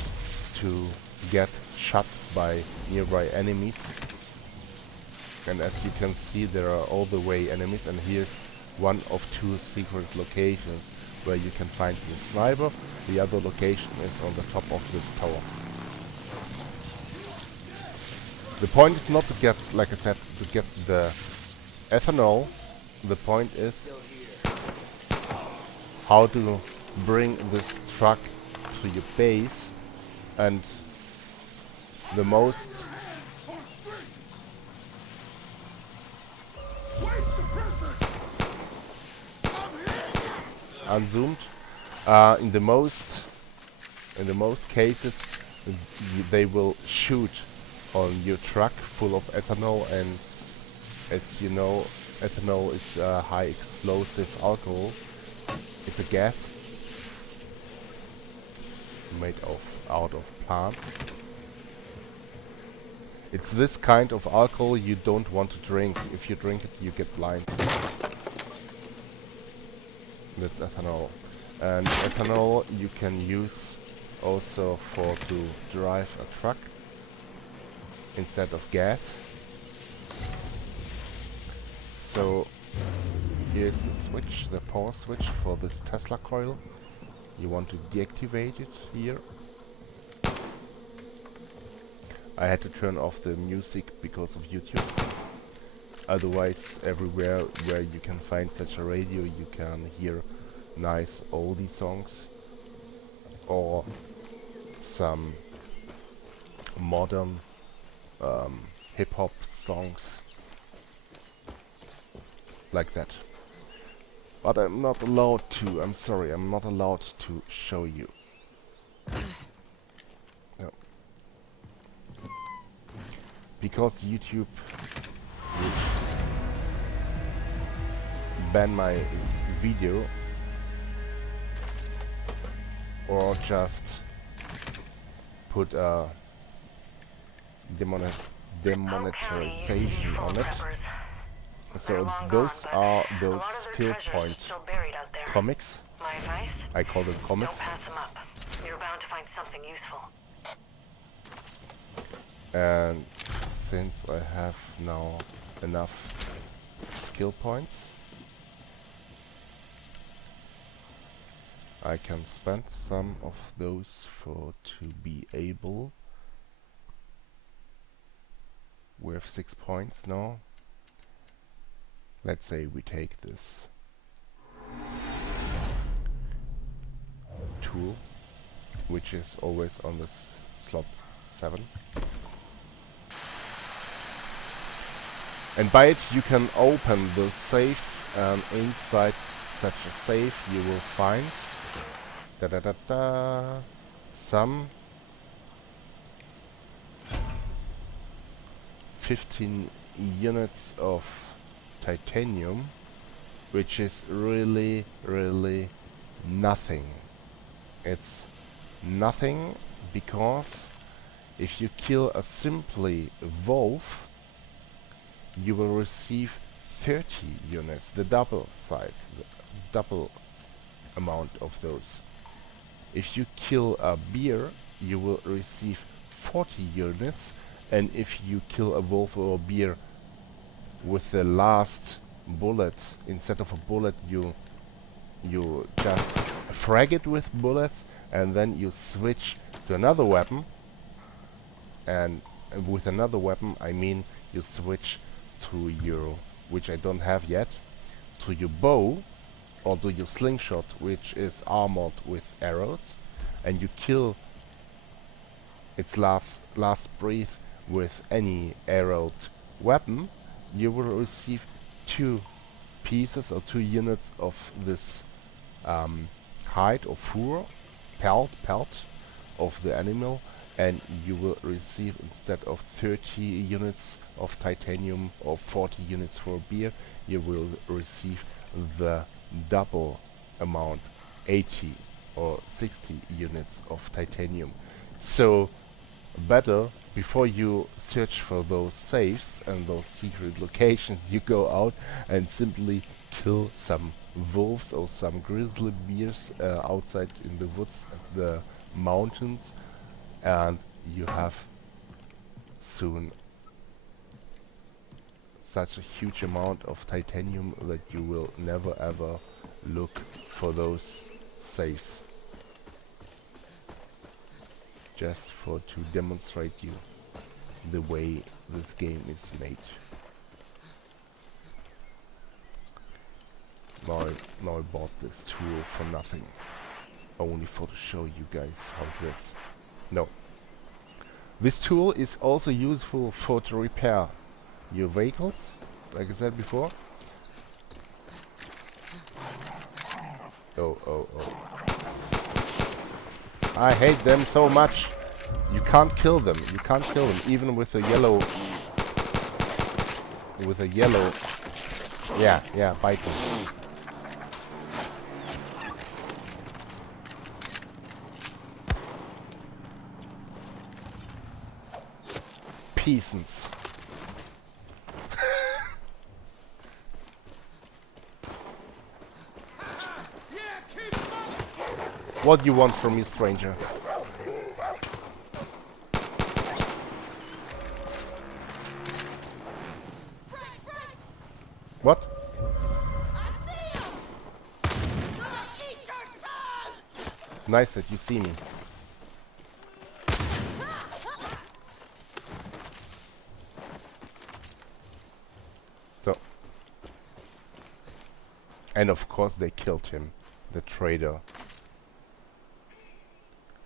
to get shot by nearby enemies. And as you can see, there are all the way enemies, and here's one of two secret locations where you can find the sniper. The other location is on the top of this tower. The point is not to get, like I said, to get the ethanol. The point is how to bring this truck to your base, and the most unzoomed. In the most cases, they will shoot on your truck full of ethanol, and as you know, ethanol is a high explosive alcohol. It's a gas made out of plants. It's this kind of alcohol you don't want to drink. If you drink it, you get blind. That's ethanol. And ethanol you can use also for to drive a truck instead of gas. So here's the switch, the power switch for this Tesla coil. You want to deactivate it here. I had to turn off the music because of YouTube. Otherwise, everywhere where you can find such a radio, you can hear nice oldie songs or some modern hip-hop songs like that. But I'm not allowed to, I'm sorry, I'm not allowed to show you. No. Because YouTube would ban my video or just put a demonetization on it. So those are those skill point comics. My advice? I call them Don't comics. pass them up. You're bound to find something useful. And since I have now enough skill points, I can spend some of those for to be able. We have 6 points now. Let's say we take this tool, which is always on this slot 7. And by it you can open the safes, and inside such a safe you will find some 15 units of titanium, which is really nothing. It's nothing because if you kill a simply wolf, you will receive 30 units, the double size, the double amount of those. If you kill a bear, you will receive 40 units, And if you kill a wolf or a bear with the last bullet, instead of a bullet you just frag it with bullets, and then you switch to another weapon, and with another weapon I mean you switch to your, which I don't have yet, to your bow or to your slingshot, which is armored with arrows, and you kill its last breath with any arrowed weapon, you will receive 2 pieces or 2 units of this hide or fur, pelt of the animal, and you will receive, instead of 30 units of titanium or 40 units for a beer, you will receive the double amount, 80 or 60 units of titanium. So better, before you search for those safes and those secret locations, you go out and simply kill some wolves or some grizzly bears outside in the woods at the mountains, and you have soon such a huge amount of titanium that you will never ever look for those safes. Just for to demonstrate you the way this game is made. Now I bought this tool for nothing, only for to show you guys how it works. No, this tool is also useful for to repair your vehicles, like I said before. Oh. I hate them so much. You can't kill them. You can't kill them, even with a yellow. With a yellow. Yeah, bite them. Peasants. What do you want from me, stranger? What? Nice that you see me. So. And of course they killed him, the traitor.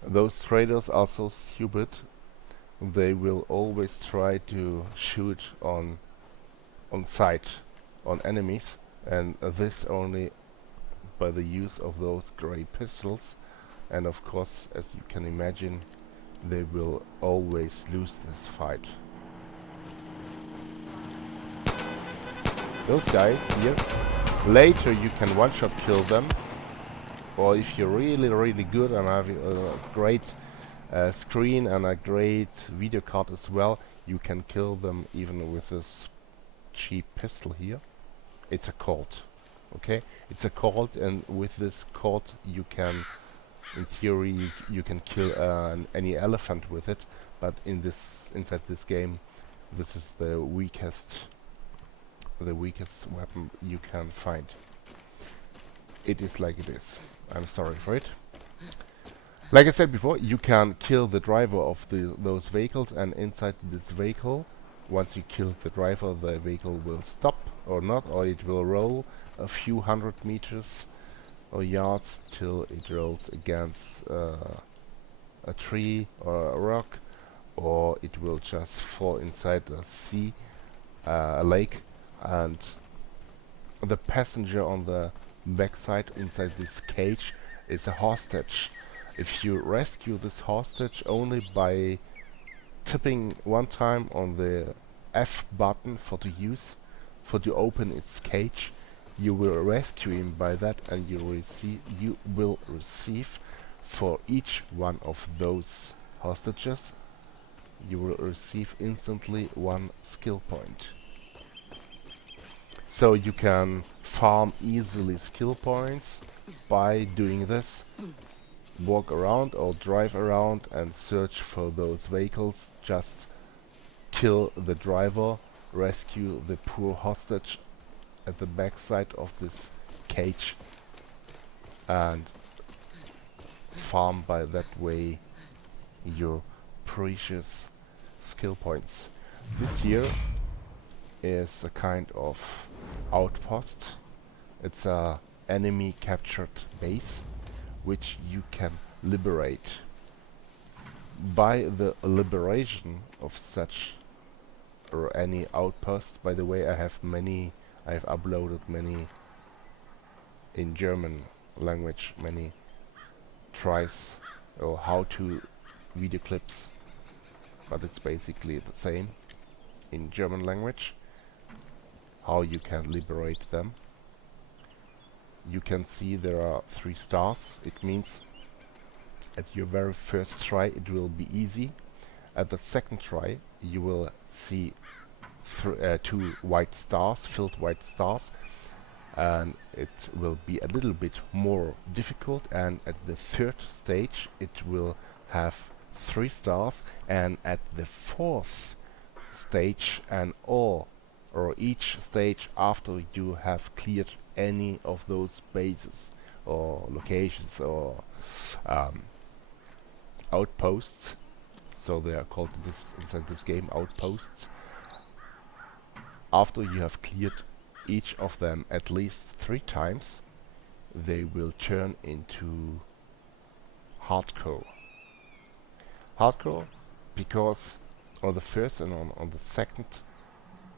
Those traders are so stupid. They will always try to shoot on sight on enemies, and this only by the use of those grey pistols. And of course, as you can imagine, they will always lose this fight. Those guys here, later you can one-shot kill them, or if you're really good and have a great screen and a great video card as well, you can kill them even with this cheap pistol here. It's a Colt, okay? It's a Colt, and with this Colt you can, in theory, you can kill any elephant with it. But inside this game, this is the weakest weapon you can find. It is like it is. I'm sorry for it. Like I said before, you can kill the driver of those vehicles, and inside this vehicle, once you kill the driver, the vehicle will stop or not, or it will roll a few 100 meters or yards till it rolls against a tree or a rock, or it will just fall inside a sea, a lake, and the passenger on the backside inside this cage is a hostage. If you rescue this hostage only by tipping one time on the F button for to use, for to open its cage, you will rescue him by that, and you will receive for each one of those hostages, you will receive instantly 1 skill point. So you can farm easily skill points by doing this. Walk around or drive around and search for those vehicles just kill the driver, rescue the poor hostage at the backside of this cage, and farm by that way your precious skill points. This here is a kind of outpost. It's a enemy captured base which you can liberate. By the liberation of such or any outpost, by the way, I've uploaded many in German language, many tries or how to video clips, but it's basically the same in German language, how you can liberate them. You can see there are 3 stars. It means at your very first try it will be easy. At the second try you will see 2 white stars, filled white stars, and it will be a little bit more difficult, and at the third stage it will have 3 stars, and at the 4th stage and each stage after you have cleared any of those bases or locations or outposts, so they are called inside this game outposts. After you have cleared each of them at least 3 times, they will turn into hardcore. Hardcore because on the first and on the second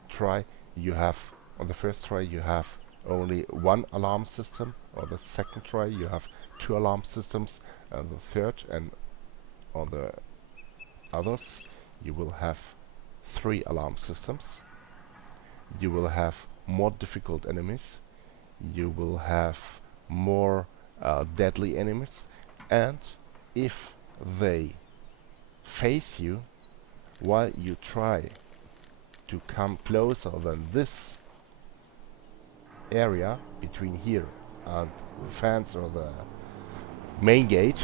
try you have, on the first try you have only 1 alarm system, on the second try you have 2 alarm systems, and the third and on the others you will have 3 alarm systems. You will have more difficult enemies, you will have more deadly enemies, and if they face you while you try to come closer than this area between here and the fence or the main gate,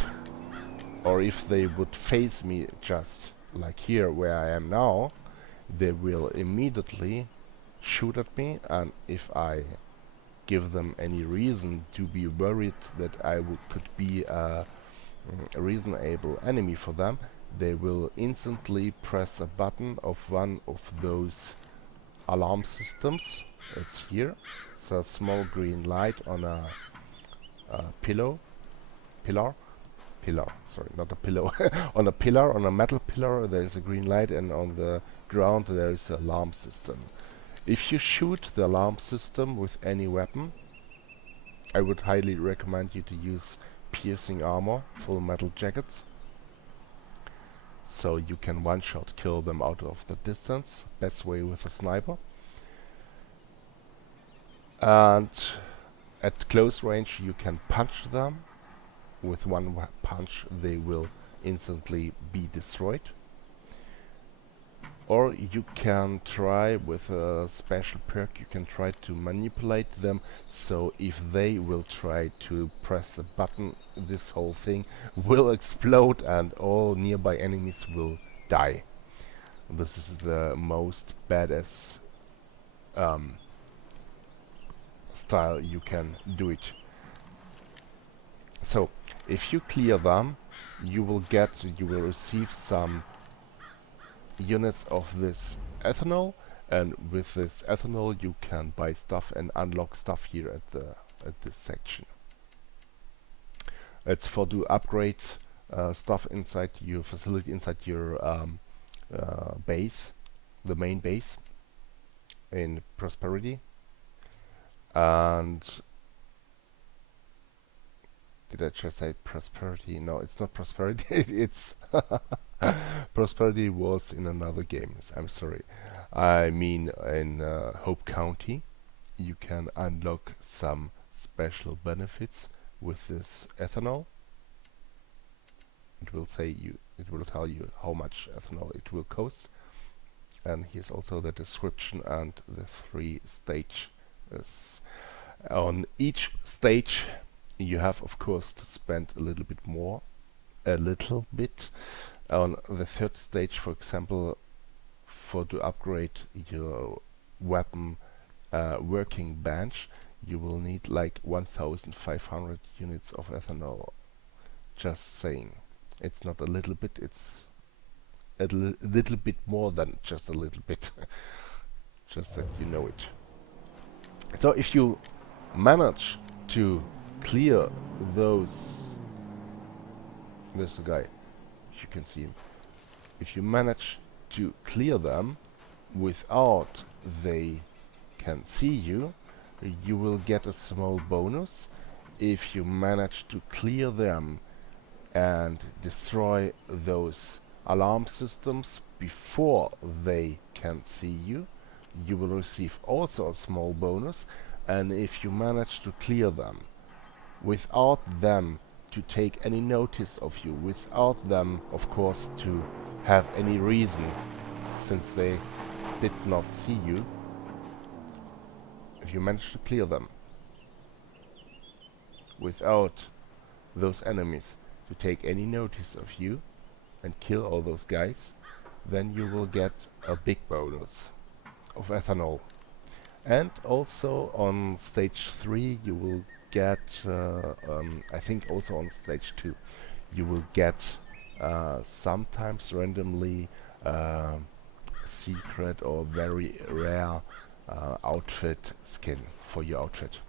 or if they would face me just like here where I am now, they will immediately shoot at me, and if I give them any reason to be worried that I could be a reasonable enemy for them, they will instantly press a button of one of those alarm systems. It's here. It's a small green light on a pillar. Sorry, not a pillow. On a pillar, on a metal pillar, there is a green light, and on the ground there is an alarm system. If you shoot the alarm system with any weapon, I would highly recommend you to use piercing armor, full metal jackets, so you can one-shot kill them out of the distance. Best way with a sniper. And at close range you can punch them. With one punch they will instantly be destroyed. Or you can try with a special perk, you can try to manipulate them, so if they will try to press the button, this whole thing will explode and all nearby enemies will die. This is the most badass style you can do it. So if you clear them, you will receive some units of this ethanol, and with this ethanol you can buy stuff and unlock stuff here at this section. It's for to upgrade stuff inside your facility, inside your base, the main base in Prosperity. And did I just say Prosperity? No, it's not Prosperity. It's Prosperity was in another game. I'm sorry. I mean in Hope County, you can unlock some special benefits with this ethanol. It will tell you how much ethanol it will cost. And here's also the description and the 3 stages. On each stage you have of course to spend a little bit more, on the 3rd stage, for example, for to upgrade your weapon working bench, you will need like 1,500 units of ethanol. Just saying. It's not a little bit, it's a little bit more than just a little bit. Just that you know it. So if you manage to clear those, there's a guy, if you can see him. If you manage to clear them without they can see you, you will get a small bonus. If you manage to clear them and destroy those alarm systems before they can see you, you will receive also a small bonus. And if you manage to clear them without them to take any notice of you, without them of course to have any reason, since they did not see you, if you manage to clear them without those enemies to take any notice of you and kill all those guys, then you will get a big bonus of ethanol. And also on stage 3 you will get, I think also on stage 2, you will get sometimes randomly secret or very rare outfit skin for your outfit.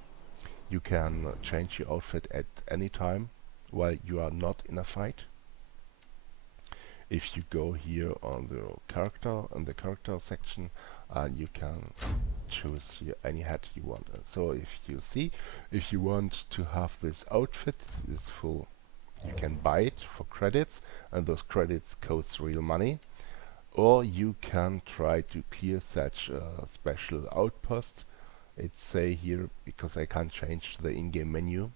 You can change your outfit at any time while you are not in a fight. If you go here on the character section, you can choose any hat you want. So if you want to have this outfit, this full, you can buy it for credits, and those credits cost real money. Or you can try to clear such a special outpost. It's say here, because I can't change the in-game menu,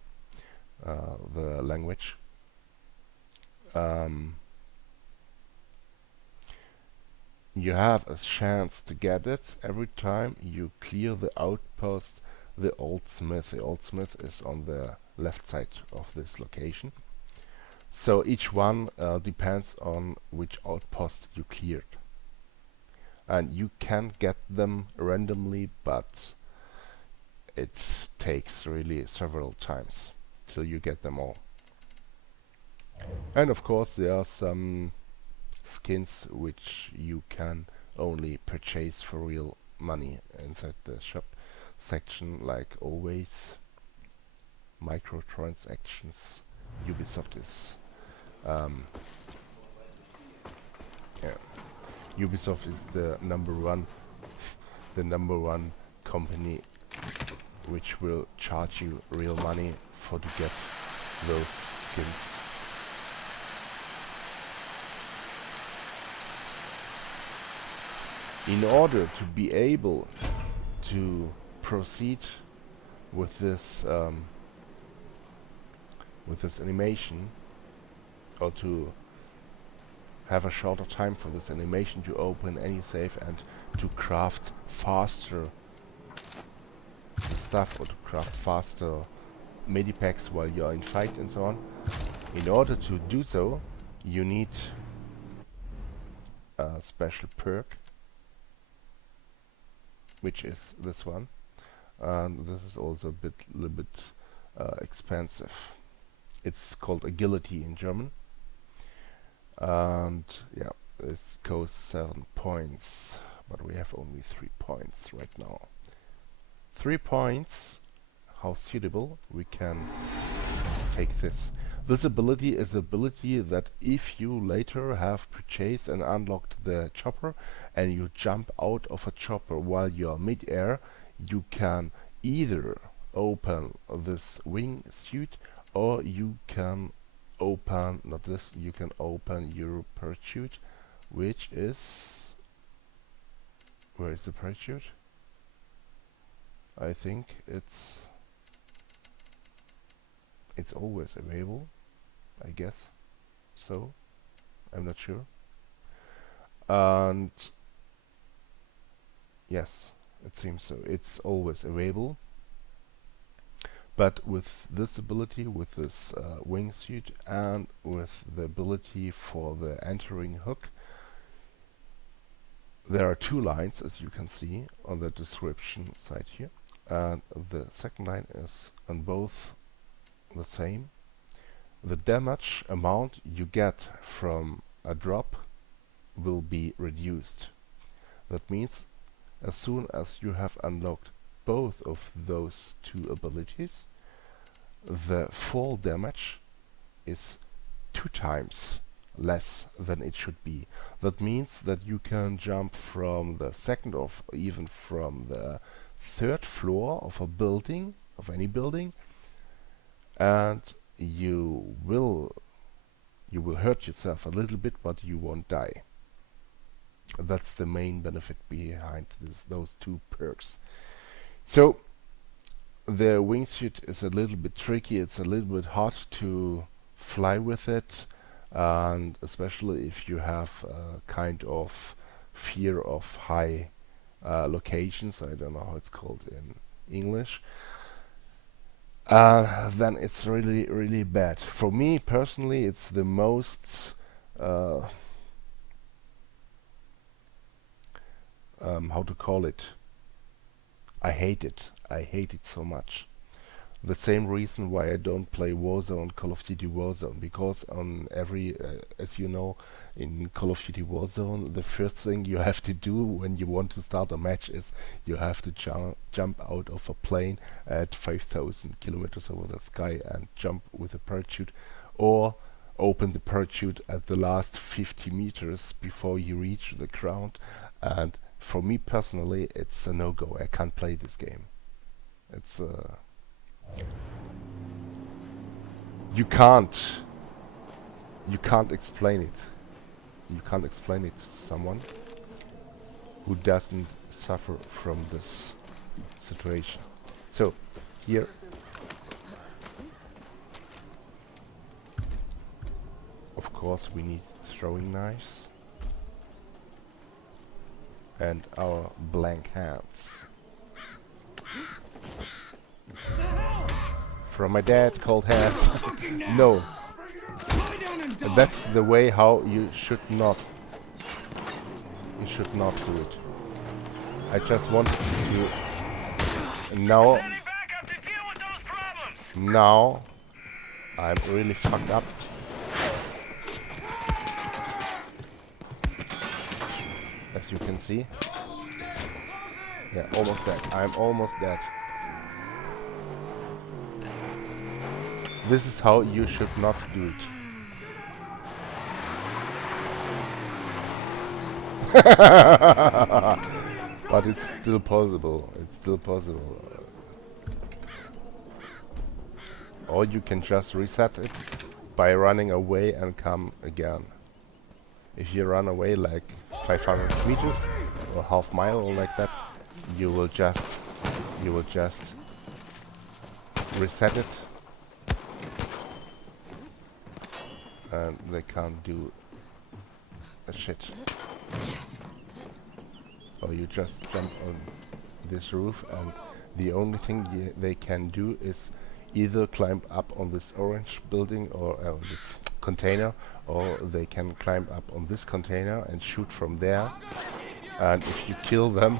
the language. You have a chance to get it every time you clear the outpost, the Old Smith. The Old Smith is on the left side of this location. So each one depends on which outpost you cleared. And you can get them randomly, but it takes really several times till you get them all. And of course there are some skins which you can only purchase for real money inside the shop section, like always. Microtransactions. Ubisoft is Ubisoft is the number one company which will charge you real money for to get those skins. In order to be able to proceed with this animation, or to have a shorter time for this animation to open any save and to craft faster the stuff, or to craft faster medipacks while you're in fight and so on. In order to do so, you need a special perk, which is this one, and this is also a little bit expensive. It's called agility in German, and yeah, this costs 7 points, but we have only 3 points right now. 3 points. How suitable. We can take this. This ability is an ability that if you later have purchased and unlocked the chopper and you jump out of a chopper while you are mid-air, you can either open this wing suit, or you can open, not this, you can open your parachute, which is, where is the parachute? I think it's always available, I guess. So, I'm not sure. And yes, it seems so. It's always available. But with this ability, with this wingsuit, and with the ability for the entering hook, there are two lines, as you can see on the description side here, and the second line is on both the same. The damage amount you get from a drop will be reduced. That means as soon as you have unlocked both of those two abilities, the fall damage is 2 times less than it should be. That means that you can jump from the second or even from the third floor of a building, of any building, and you will hurt yourself a little bit, but you won't die. That's the main benefit behind those two perks. So the wingsuit is a little bit tricky. It's a little bit hard to fly with it, and especially if you have a kind of fear of high locations. I don't know how it's called in English. Then it's really, really bad. For me personally, it's the most how to call it? I hate it. I hate it so much. The same reason why I don't play Warzone, Call of Duty Warzone, because on every, as you know, in Call of Duty Warzone, the first thing you have to do when you want to start a match is you have to jump out of a plane at 5,000 kilometers over the sky and jump with a parachute, or open the parachute at the last 50 meters before you reach the ground. And for me personally, it's a no-go. I can't play this game. It's you can't explain it. You can't explain it to someone who doesn't suffer from this situation. So here of course we need throwing knives and our blank hands. From my dad, cold hands. No. That's the way how you should not. You should not do it. I just wanted to. Now I'm really fucked up. As you can see. Yeah, almost dead. I'm almost dead. This is how you should not do it. But it's still possible. It's still possible. Or you can just reset it by running away and come again. If you run away like 500 meters or half mile or like that, you will just reset it. And they can't do a shit. Or you just jump on this roof, and the only thing they can do is either climb up on this orange building or this container, or they can climb up on this container and shoot from there. And if you kill them,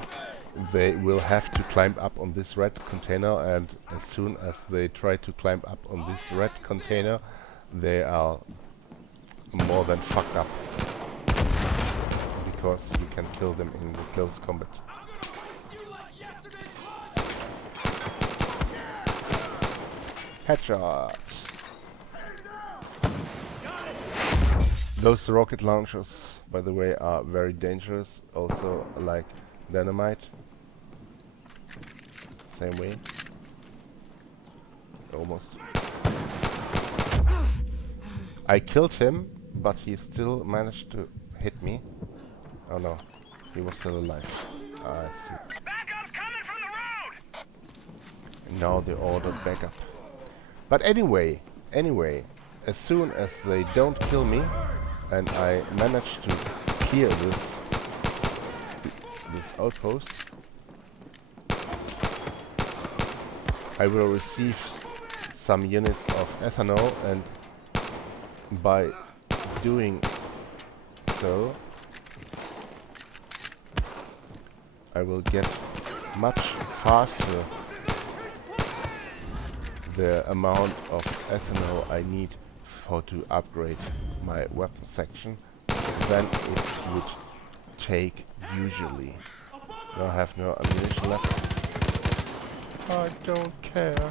they will have to climb up on this red container, and as soon as they try to climb up on this red container, they are more than fucked up, because you can kill them in the close combat. Headshot! Those rocket launchers, by the way, are very dangerous, also like dynamite. Same way. Almost. I killed him, but he still managed to hit me. Oh no, he was still alive. I see. Backup's coming from the road! And now they ordered backup. But anyway, as soon as they don't kill me, and I manage to clear this outpost, I will receive some units of ethanol, and by doing so I will get much faster the amount of ethanol I need for to upgrade my weapon section than it would take usually. Now I have no ammunition left. I don't care.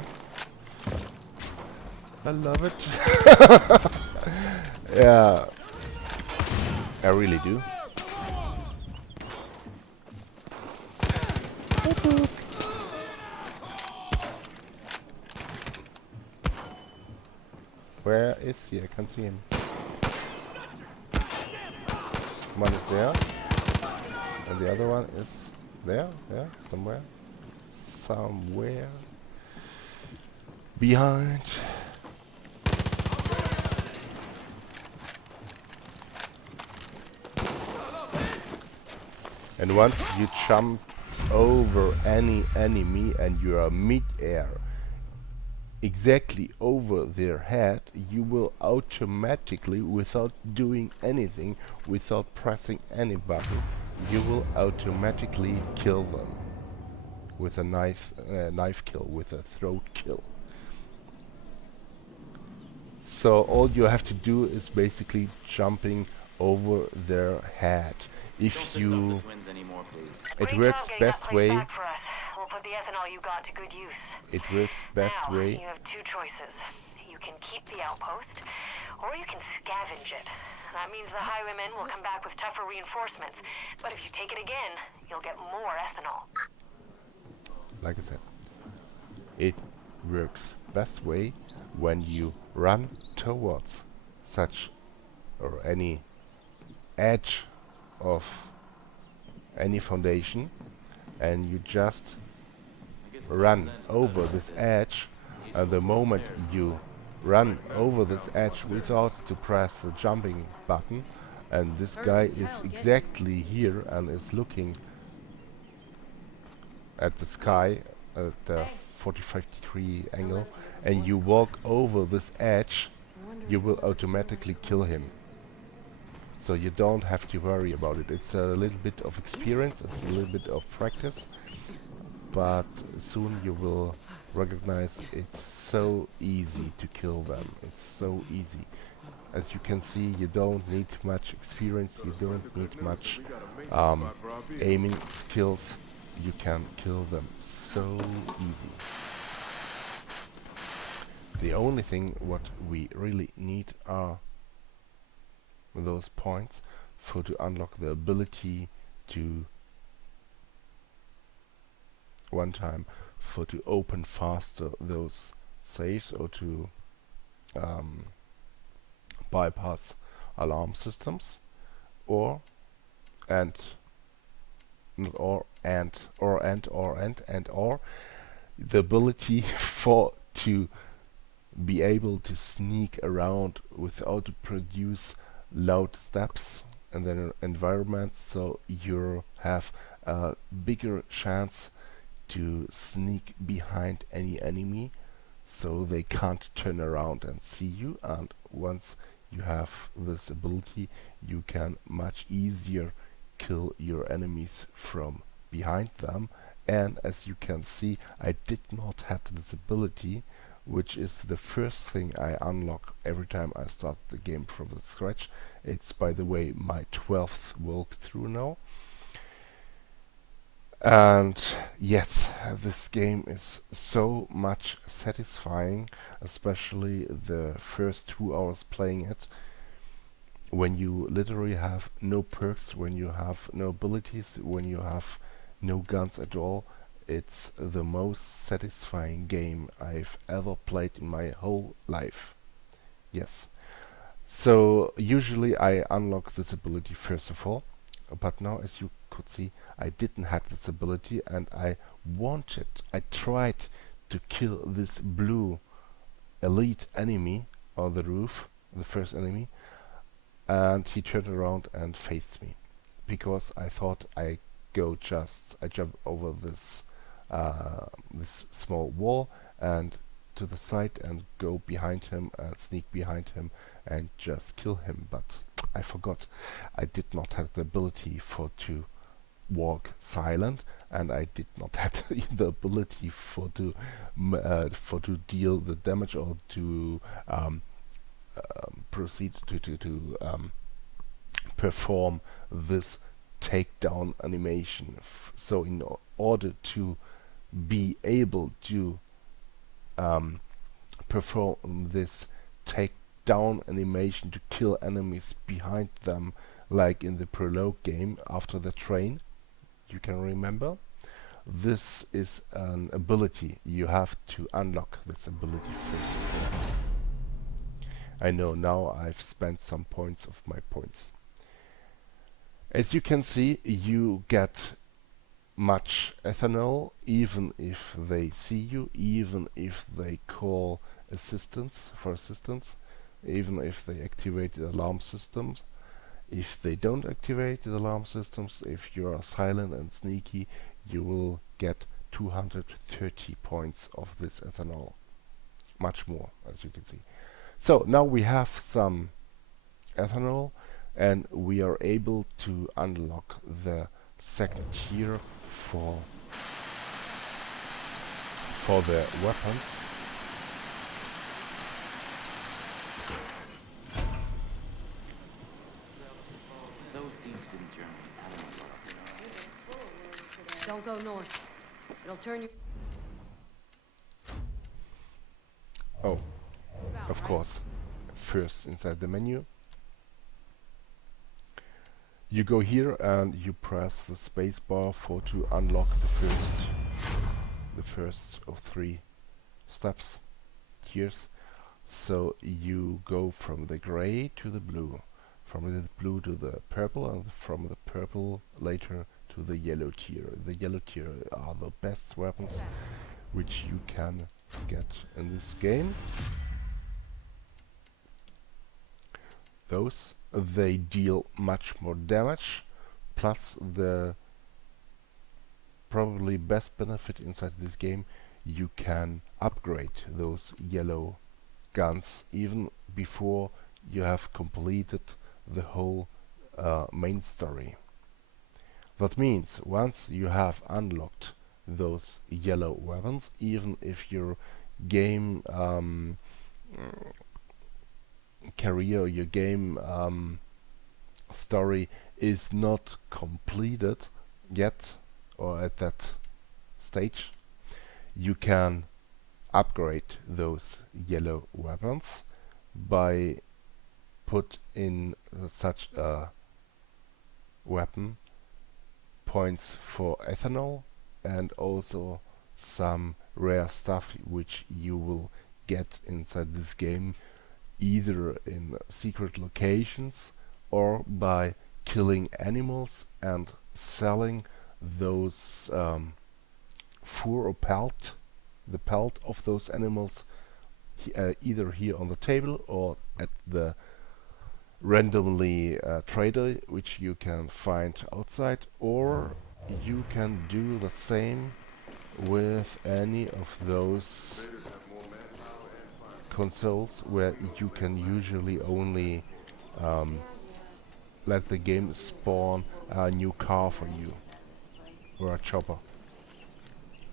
I love it. Yeah, I really do. Where is he? I can't see him. One is there. And the other one is there. Yeah, somewhere. Somewhere. Behind. And once you jump over any enemy and you are mid-air, exactly over their head, you will automatically, without doing anything, without pressing any button, you will automatically kill them with a knife kill, with a throat kill. So all you have to do is basically jumping over their head. If you, it works best way. We'll put the ethanol you got to good use. It works best Now, way. you have two choices. You can keep the outpost, or you can scavenge it. That means the highwaymen will come back with tougher reinforcements. But if you take it again, you'll get more ethanol. Like I said, it works best way when you run towards such or any edge of any foundation, and you just run over this edge, and the moment you run over this edge without to press the jumping button, and this guy is exactly here and is looking at the sky at the 45-degree angle, and you walk over this edge, you will automatically kill him. So you don't have to worry about it. It's a little bit of experience, it's a little bit of practice, but soon you will recognize it's so easy to kill them. It's so easy. As you can see, you don't need much experience, you don't need much aiming skills. You can kill them so easy. The only thing what we really need are those points for to unlock the ability to one time for to open faster those safes, or to bypass alarm systems, or and not or the ability for to be able to sneak around without to produce loud steps in the environment, so you have a bigger chance to sneak behind any enemy so they can't turn around and see you. And once you have this ability, you can much easier kill your enemies from behind them. And as you can see, I did not have this ability, which is the first thing I unlock every time I start the game from the scratch. It's, by the way, my 12th walkthrough now. And yes, this game is so much satisfying, especially the first 2 hours playing it, when you literally have no perks, when you have no abilities, when you have no guns at all. It's the most satisfying game I've ever played in my whole life. Yes. So usually I unlock this ability first of all, but now, as you could see, I didn't have this ability, and I tried to kill this blue elite enemy on the roof, the first enemy, and he turned around and faced me, because I thought I jump over this this small wall and to the side and go behind him, sneak behind him and just kill him. But I forgot I did not have the ability for to walk silent, and I did not have the ability for to deal the damage or to proceed to perform this takedown animation. So in order to be able to perform this takedown animation to kill enemies behind them, like in the prologue game after the train, you can remember. This is an ability. You have to unlock this ability first of all. I know now I've spent some points of my points. As you can see, you get much ethanol even if they see you, even if they call assistance, even if they activate the alarm systems. If they don't activate the alarm systems, if you are silent and sneaky, you will get 230 points of this ethanol. Much more, as you can see. So now we have some ethanol, and we are able to unlock the second tier for the weapons. Those seeds didn't germinate. I don't know. Don't go north. It'll turn you. Oh, of course. First, inside the menu, you go here and you press the space bar for to unlock the first of 3 steps, tiers. So you go from the gray to the blue, from the blue to the purple, and from the purple later to the yellow tier. The yellow tier are the best weapons which you can get in this game. Those, they deal much more damage, plus the probably best benefit inside this game, you can upgrade those yellow guns even before you have completed the whole main story. That means once you have unlocked those yellow weapons, even if your game career, your game story is not completed yet or at that stage, you can upgrade those yellow weapons by put in such a weapon points for ethanol and also some rare stuff which you will get inside this game, either in secret locations or by killing animals and selling those fur or pelt, the pelt of those animals, either here on the table or at the randomly trader which you can find outside, or you can do the same with any of those consoles where you can usually only let the game spawn a new car for you, or a chopper,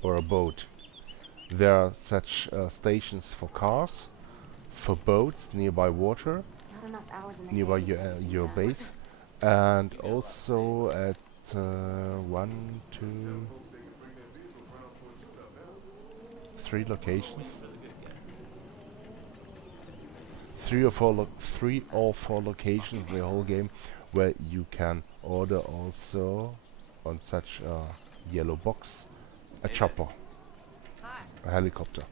or a boat. There are such stations for cars, for boats nearby water, nearby your base, and also at 1, 2, 3 locations. 3 or 4 locations in the whole game where you can order also on such a yellow box a chopper, a helicopter.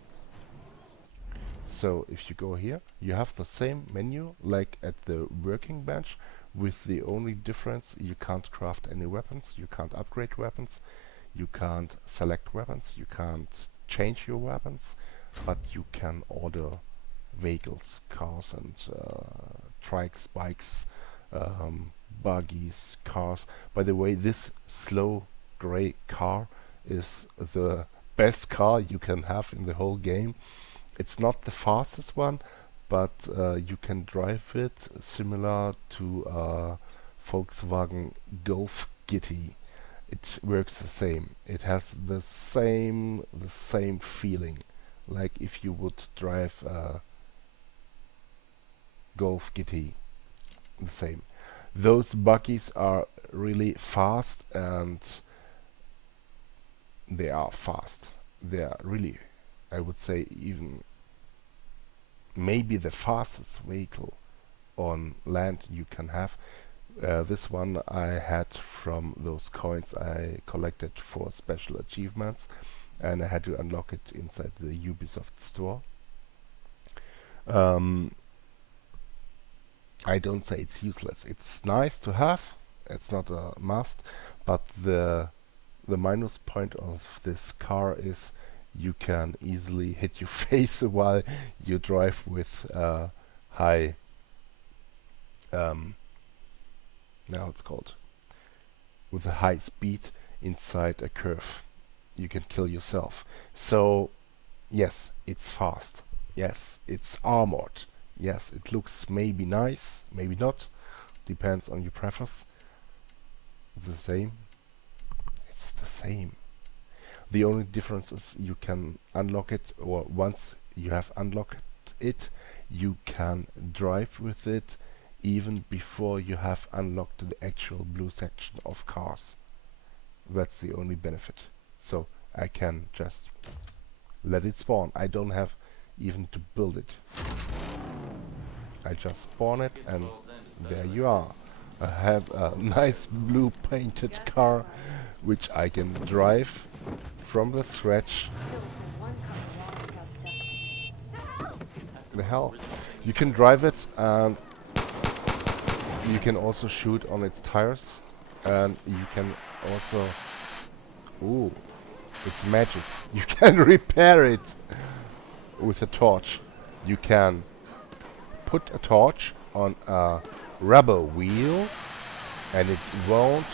So if you go here, you have the same menu like at the working bench, with the only difference you can't craft any weapons, you can't upgrade weapons, you can't select weapons, you can't change your weapons, but you can order vehicles, cars and trikes, bikes, buggies, cars. By the way, this slow gray car is the best car you can have in the whole game. It's not the fastest one, but you can drive it similar to Volkswagen Golf GTI. it works the same. It has the same feeling, like if you would drive a Golf GT. The same. Those buggies are really fast, and they are fast. They are really, I would say, even maybe the fastest vehicle on land you can have. This one I had from those coins I collected for special achievements, and I had to unlock it inside the Ubisoft store. Um, I don't say it's useless. It's nice to have. It's not a must, but the minus point of this car is you can easily hit your face while you drive with high now it's called with a high speed inside a curve. You can kill yourself. So yes, it's fast. Yes, it's armored. Yes, it looks maybe nice, maybe not. Depends on your preference. It's the same. It's the same. The only difference is you can unlock it, or once you have unlocked it, you can drive with it even before you have unlocked the actual blue section of cars. That's the only benefit. So I can just let it spawn. I don't have even to build it. I just spawn it, and there you are. I have a nice blue painted car which I can drive from the scratch. The hell? You can drive it, and you can also shoot on its tires, and you can also... Ooh, it's magic. You can repair it with a torch. You can put a torch on a rubber wheel, and it won't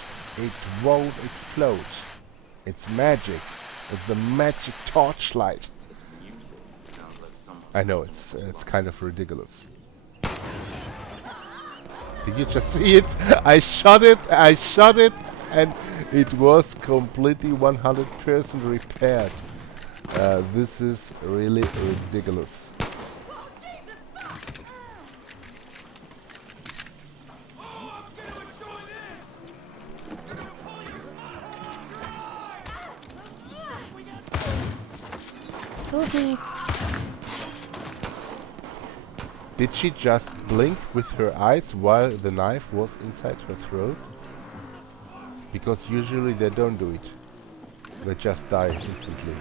explode. It's magic. It's the magic torchlight. I know, it's kind of ridiculous. Did you just see it? I shot it, and it was completely 100% repaired. This is really ridiculous. Did she just blink with her eyes while the knife was inside her throat? Because usually they don't do it. They just die instantly.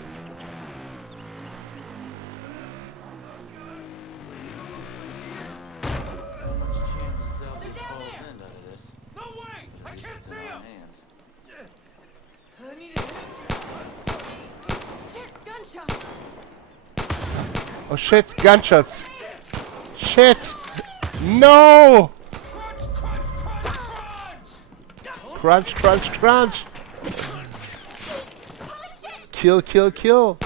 No way! I can't see him! I need a shit, gunshots! Oh shit, gunshots! Shit! No! Crunch, crunch, crunch! Kill, kill, kill!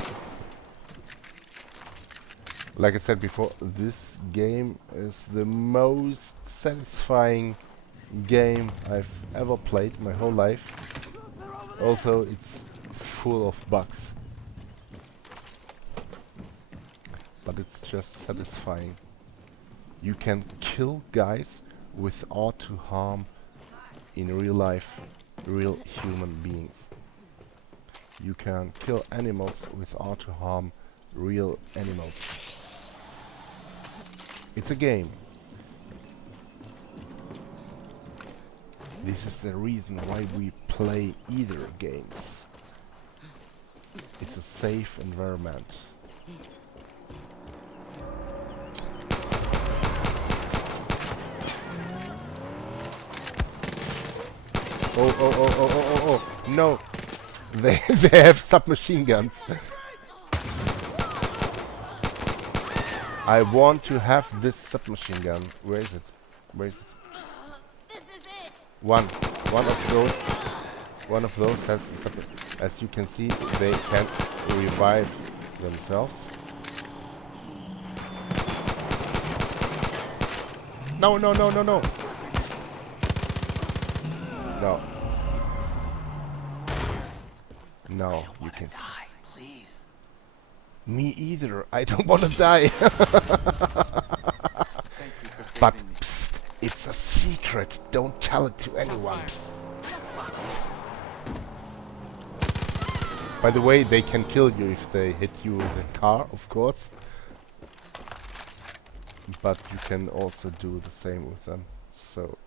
Like I said before, this game is the most satisfying game I've ever played my whole life. Also, it's full of bugs. But it's just satisfying. You can kill guys without to harm in real life real human beings. You can kill animals without to harm real animals. It's a game. This is the reason why we play either games. It's a safe environment. Oh, no! They have submachine guns. I want to have this submachine gun. Where is it? Where is it? One of those has a as you can see, they can revive themselves. No. No. Now you can see. Die, please. Me either. I don't want to die. Thank you for saving But me. psst, it's a secret. Don't tell it to anyone. By the way, they can kill you if they hit you with a car, of course. But you can also do the same with them. So.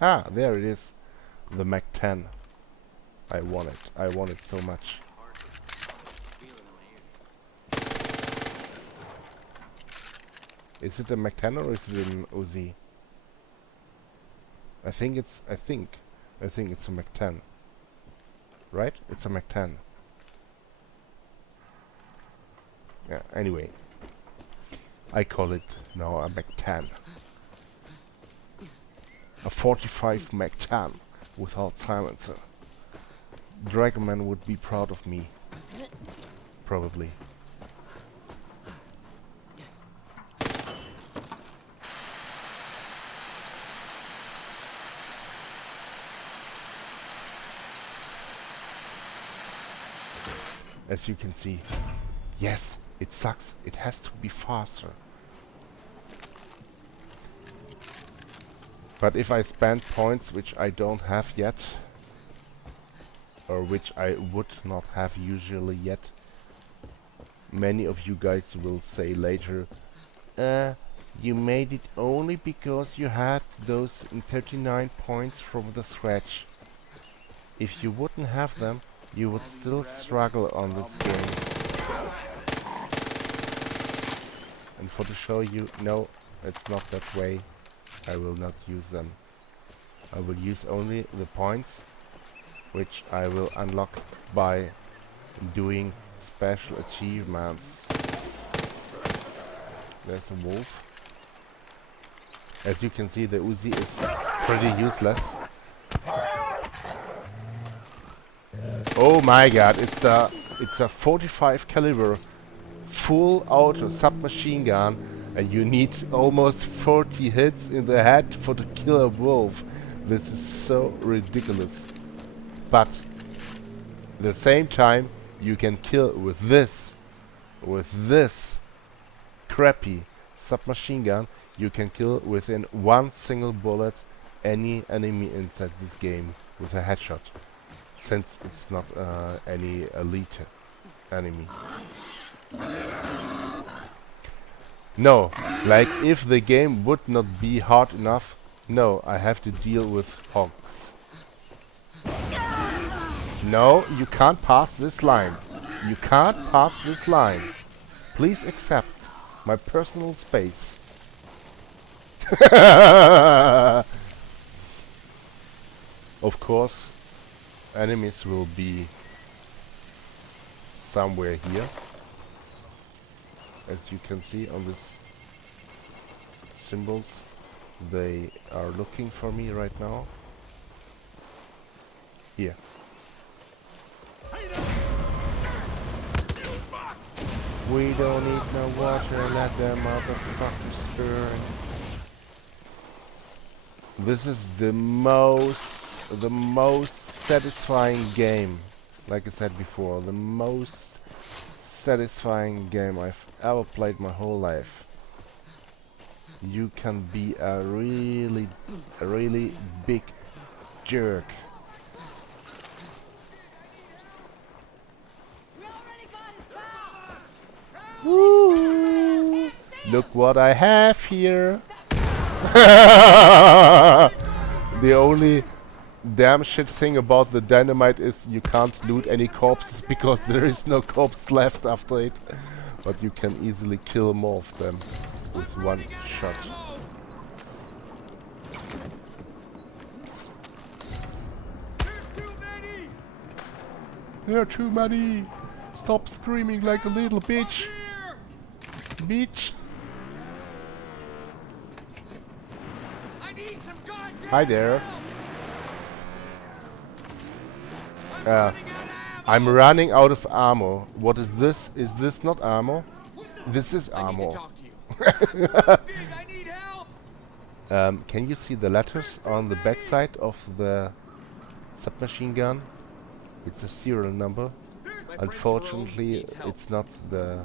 Ah, there it is. The Mac 10. I want it. I want it so much. Is it a Mac 10 or is it an Uzi? I think it's a Mac 10. Right? It's a Mac 10. Yeah, anyway. I call it now a Mac 10. A 45 Mac 10 without silencer. Dragonman would be proud of me. Probably. As you can see. Yes, it sucks. It has to be faster. But if I spend points which I don't have yet, or which I would not have usually yet, many of you guys will say later, you made it only because you had those 39 points from the scratch. If you wouldn't have them, you would still struggle on this game. And for to show you, no, it's not that way. I will not use them. I will use only the points which I will unlock by doing special achievements. There's a wolf. As you can see, the Uzi is pretty useless. Oh my god, it's a 45 caliber full auto submachine gun, and you need almost 40 hits in the head for to kill a wolf. This is so ridiculous. But at the same time, you can kill with this crappy submachine gun. You can kill within one single bullet any enemy inside this game with a headshot, since it's not any elite enemy. No, like if the game would not be hard enough, no, I have to deal with hogs. No, you can't pass this line. You can't pass this line. Please accept my personal space. Of course, enemies will be somewhere here. As you can see on this symbols, they are looking for me right now. Here. We don't need no water, let them motherfuckers burn. This is the most satisfying game. Like I said before, the most satisfying game I've ever played my whole life. You can be a really big jerk. Woo! Look what I have here. The only damn shit thing about the dynamite is you can't loot any corpses because there is no corpse left after it. But you can easily kill more of them with one shot. There are too many! Stop screaming like a little bitch! Bitch! Hi there. I'm running out of ammo. What is this? Is this not ammo? This is ammo. Can you see the letters on the backside of the submachine gun. It's a serial number. Unfortunately, it's not the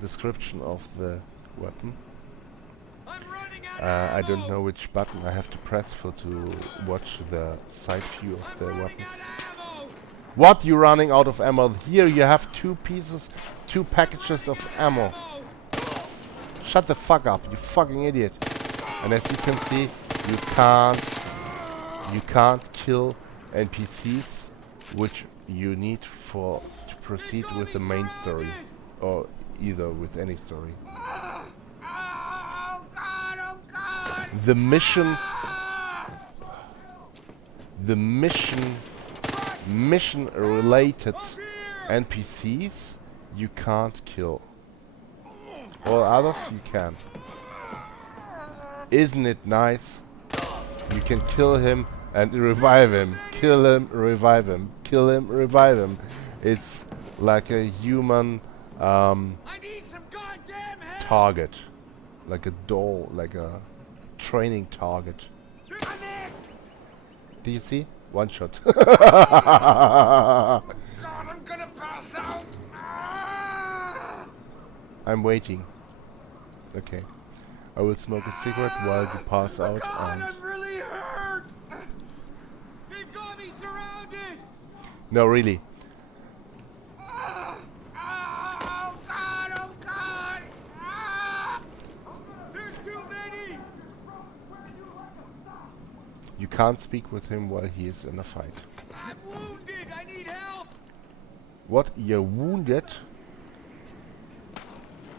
description of the weapon. I don't know which button I have to press for to watch the side view of the weapons. What? You running out of ammo? Here you have two packages of ammo. Shut the fuck up, you fucking idiot. And as you can see, you can't kill NPCs, which you need to proceed with the main story, or either with any story. The mission related NPCs you can't kill. All others you can. Isn't it nice? You can kill him and revive him. Kill him, revive him. Kill him, revive him. It's like a human target. Like a doll, like a training target. Do you see? One shot. God, I'm gonna pass out. I'm waiting. Okay. I will smoke a cigarette while you pass out. God, I'm really hurt. They've got me surrounded. No, really. Oh God, oh God. There's too many. You can't speak with him while he is in a fight. I'm wounded. I need help. What? You're wounded?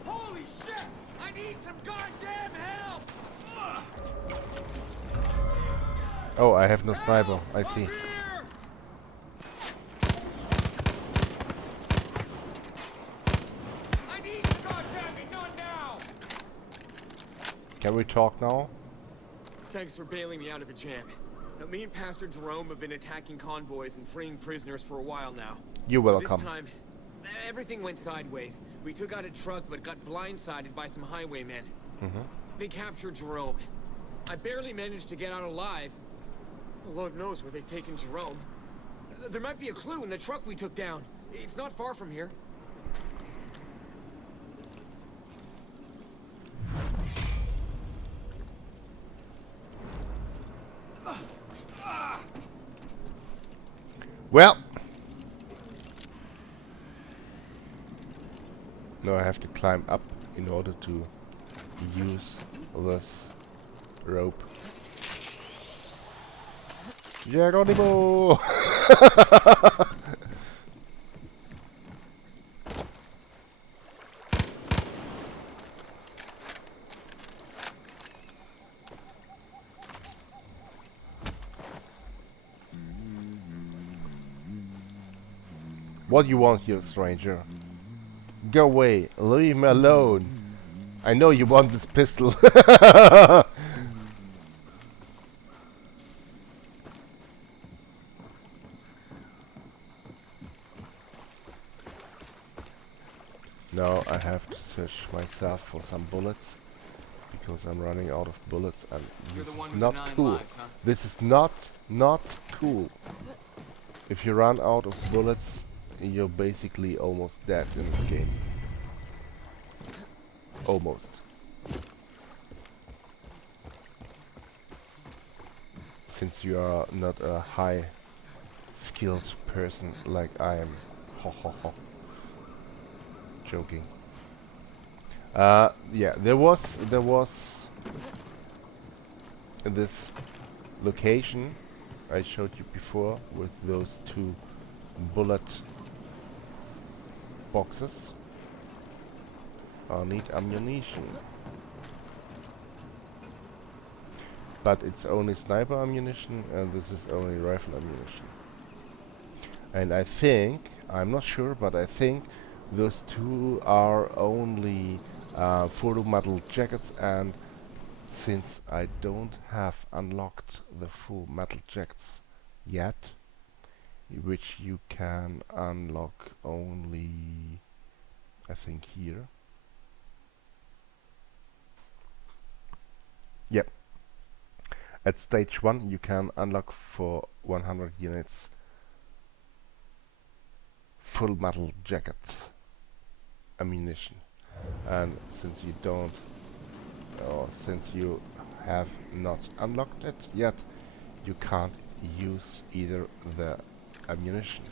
Holy shit! I need some goddamn help. Oh, I have no sniper. I see. Here. I need some goddamn it, not now. Can we talk now? Thanks for bailing me out of a jam. Now, me and Pastor Jerome have been attacking convoys and freeing prisoners for a while now. You're welcome. This time, everything went sideways. We took out a truck but got blindsided by some highwaymen. They captured Jerome. I barely managed to get out alive. Lord knows where they've taken Jerome. There might be a clue in the truck we took down. It's not far from here. Well. Now I have to climb up in order to use this rope. Geronimo! What do you want here, stranger? Go away, leave me alone. I know you want this pistol. Now I have to search myself for some bullets because I'm running out of bullets and this is not cool. Lives, huh? This is not cool. If you run out of bullets, you're basically almost dead in this game. Almost. Since you are not a high skilled person like I am. Ho ho ho. Joking. Yeah, there was in this location I showed you before with those two bullet boxes. I need ammunition. But it's only sniper ammunition and this is only rifle ammunition. And I think, I'm not sure, but I think those two are only photo metal jackets, and since I don't have unlocked the full metal jackets yet, which you can unlock only, I think, here. Yep. At stage 1 you can unlock for 100 units full metal jackets ammunition, and since you don't, or since you have not unlocked it yet, you can't use either the ammunition.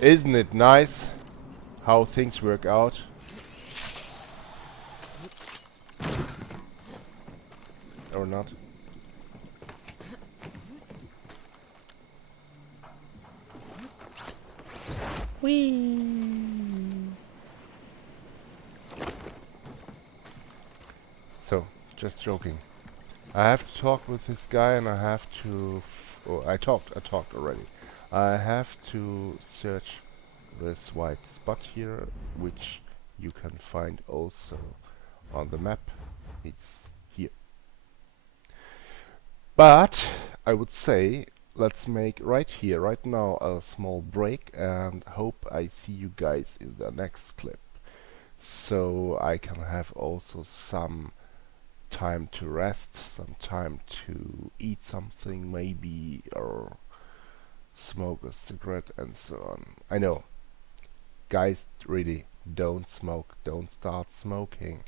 Isn't it nice how things work out? Or not? So, just joking. I have to talk with this guy, and I have to. Oh, I talked already. I have to search this white spot here, which you can find also on the map. It's here. But I would say let's make right here, right now, a small break, and hope I see you guys in the next clip. So I can have also some time to rest, some time to eat something maybe, or smoke a cigarette and so on. I know, guys, really, don't smoke, don't start smoking.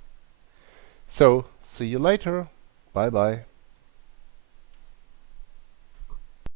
So, see you later. Bye bye.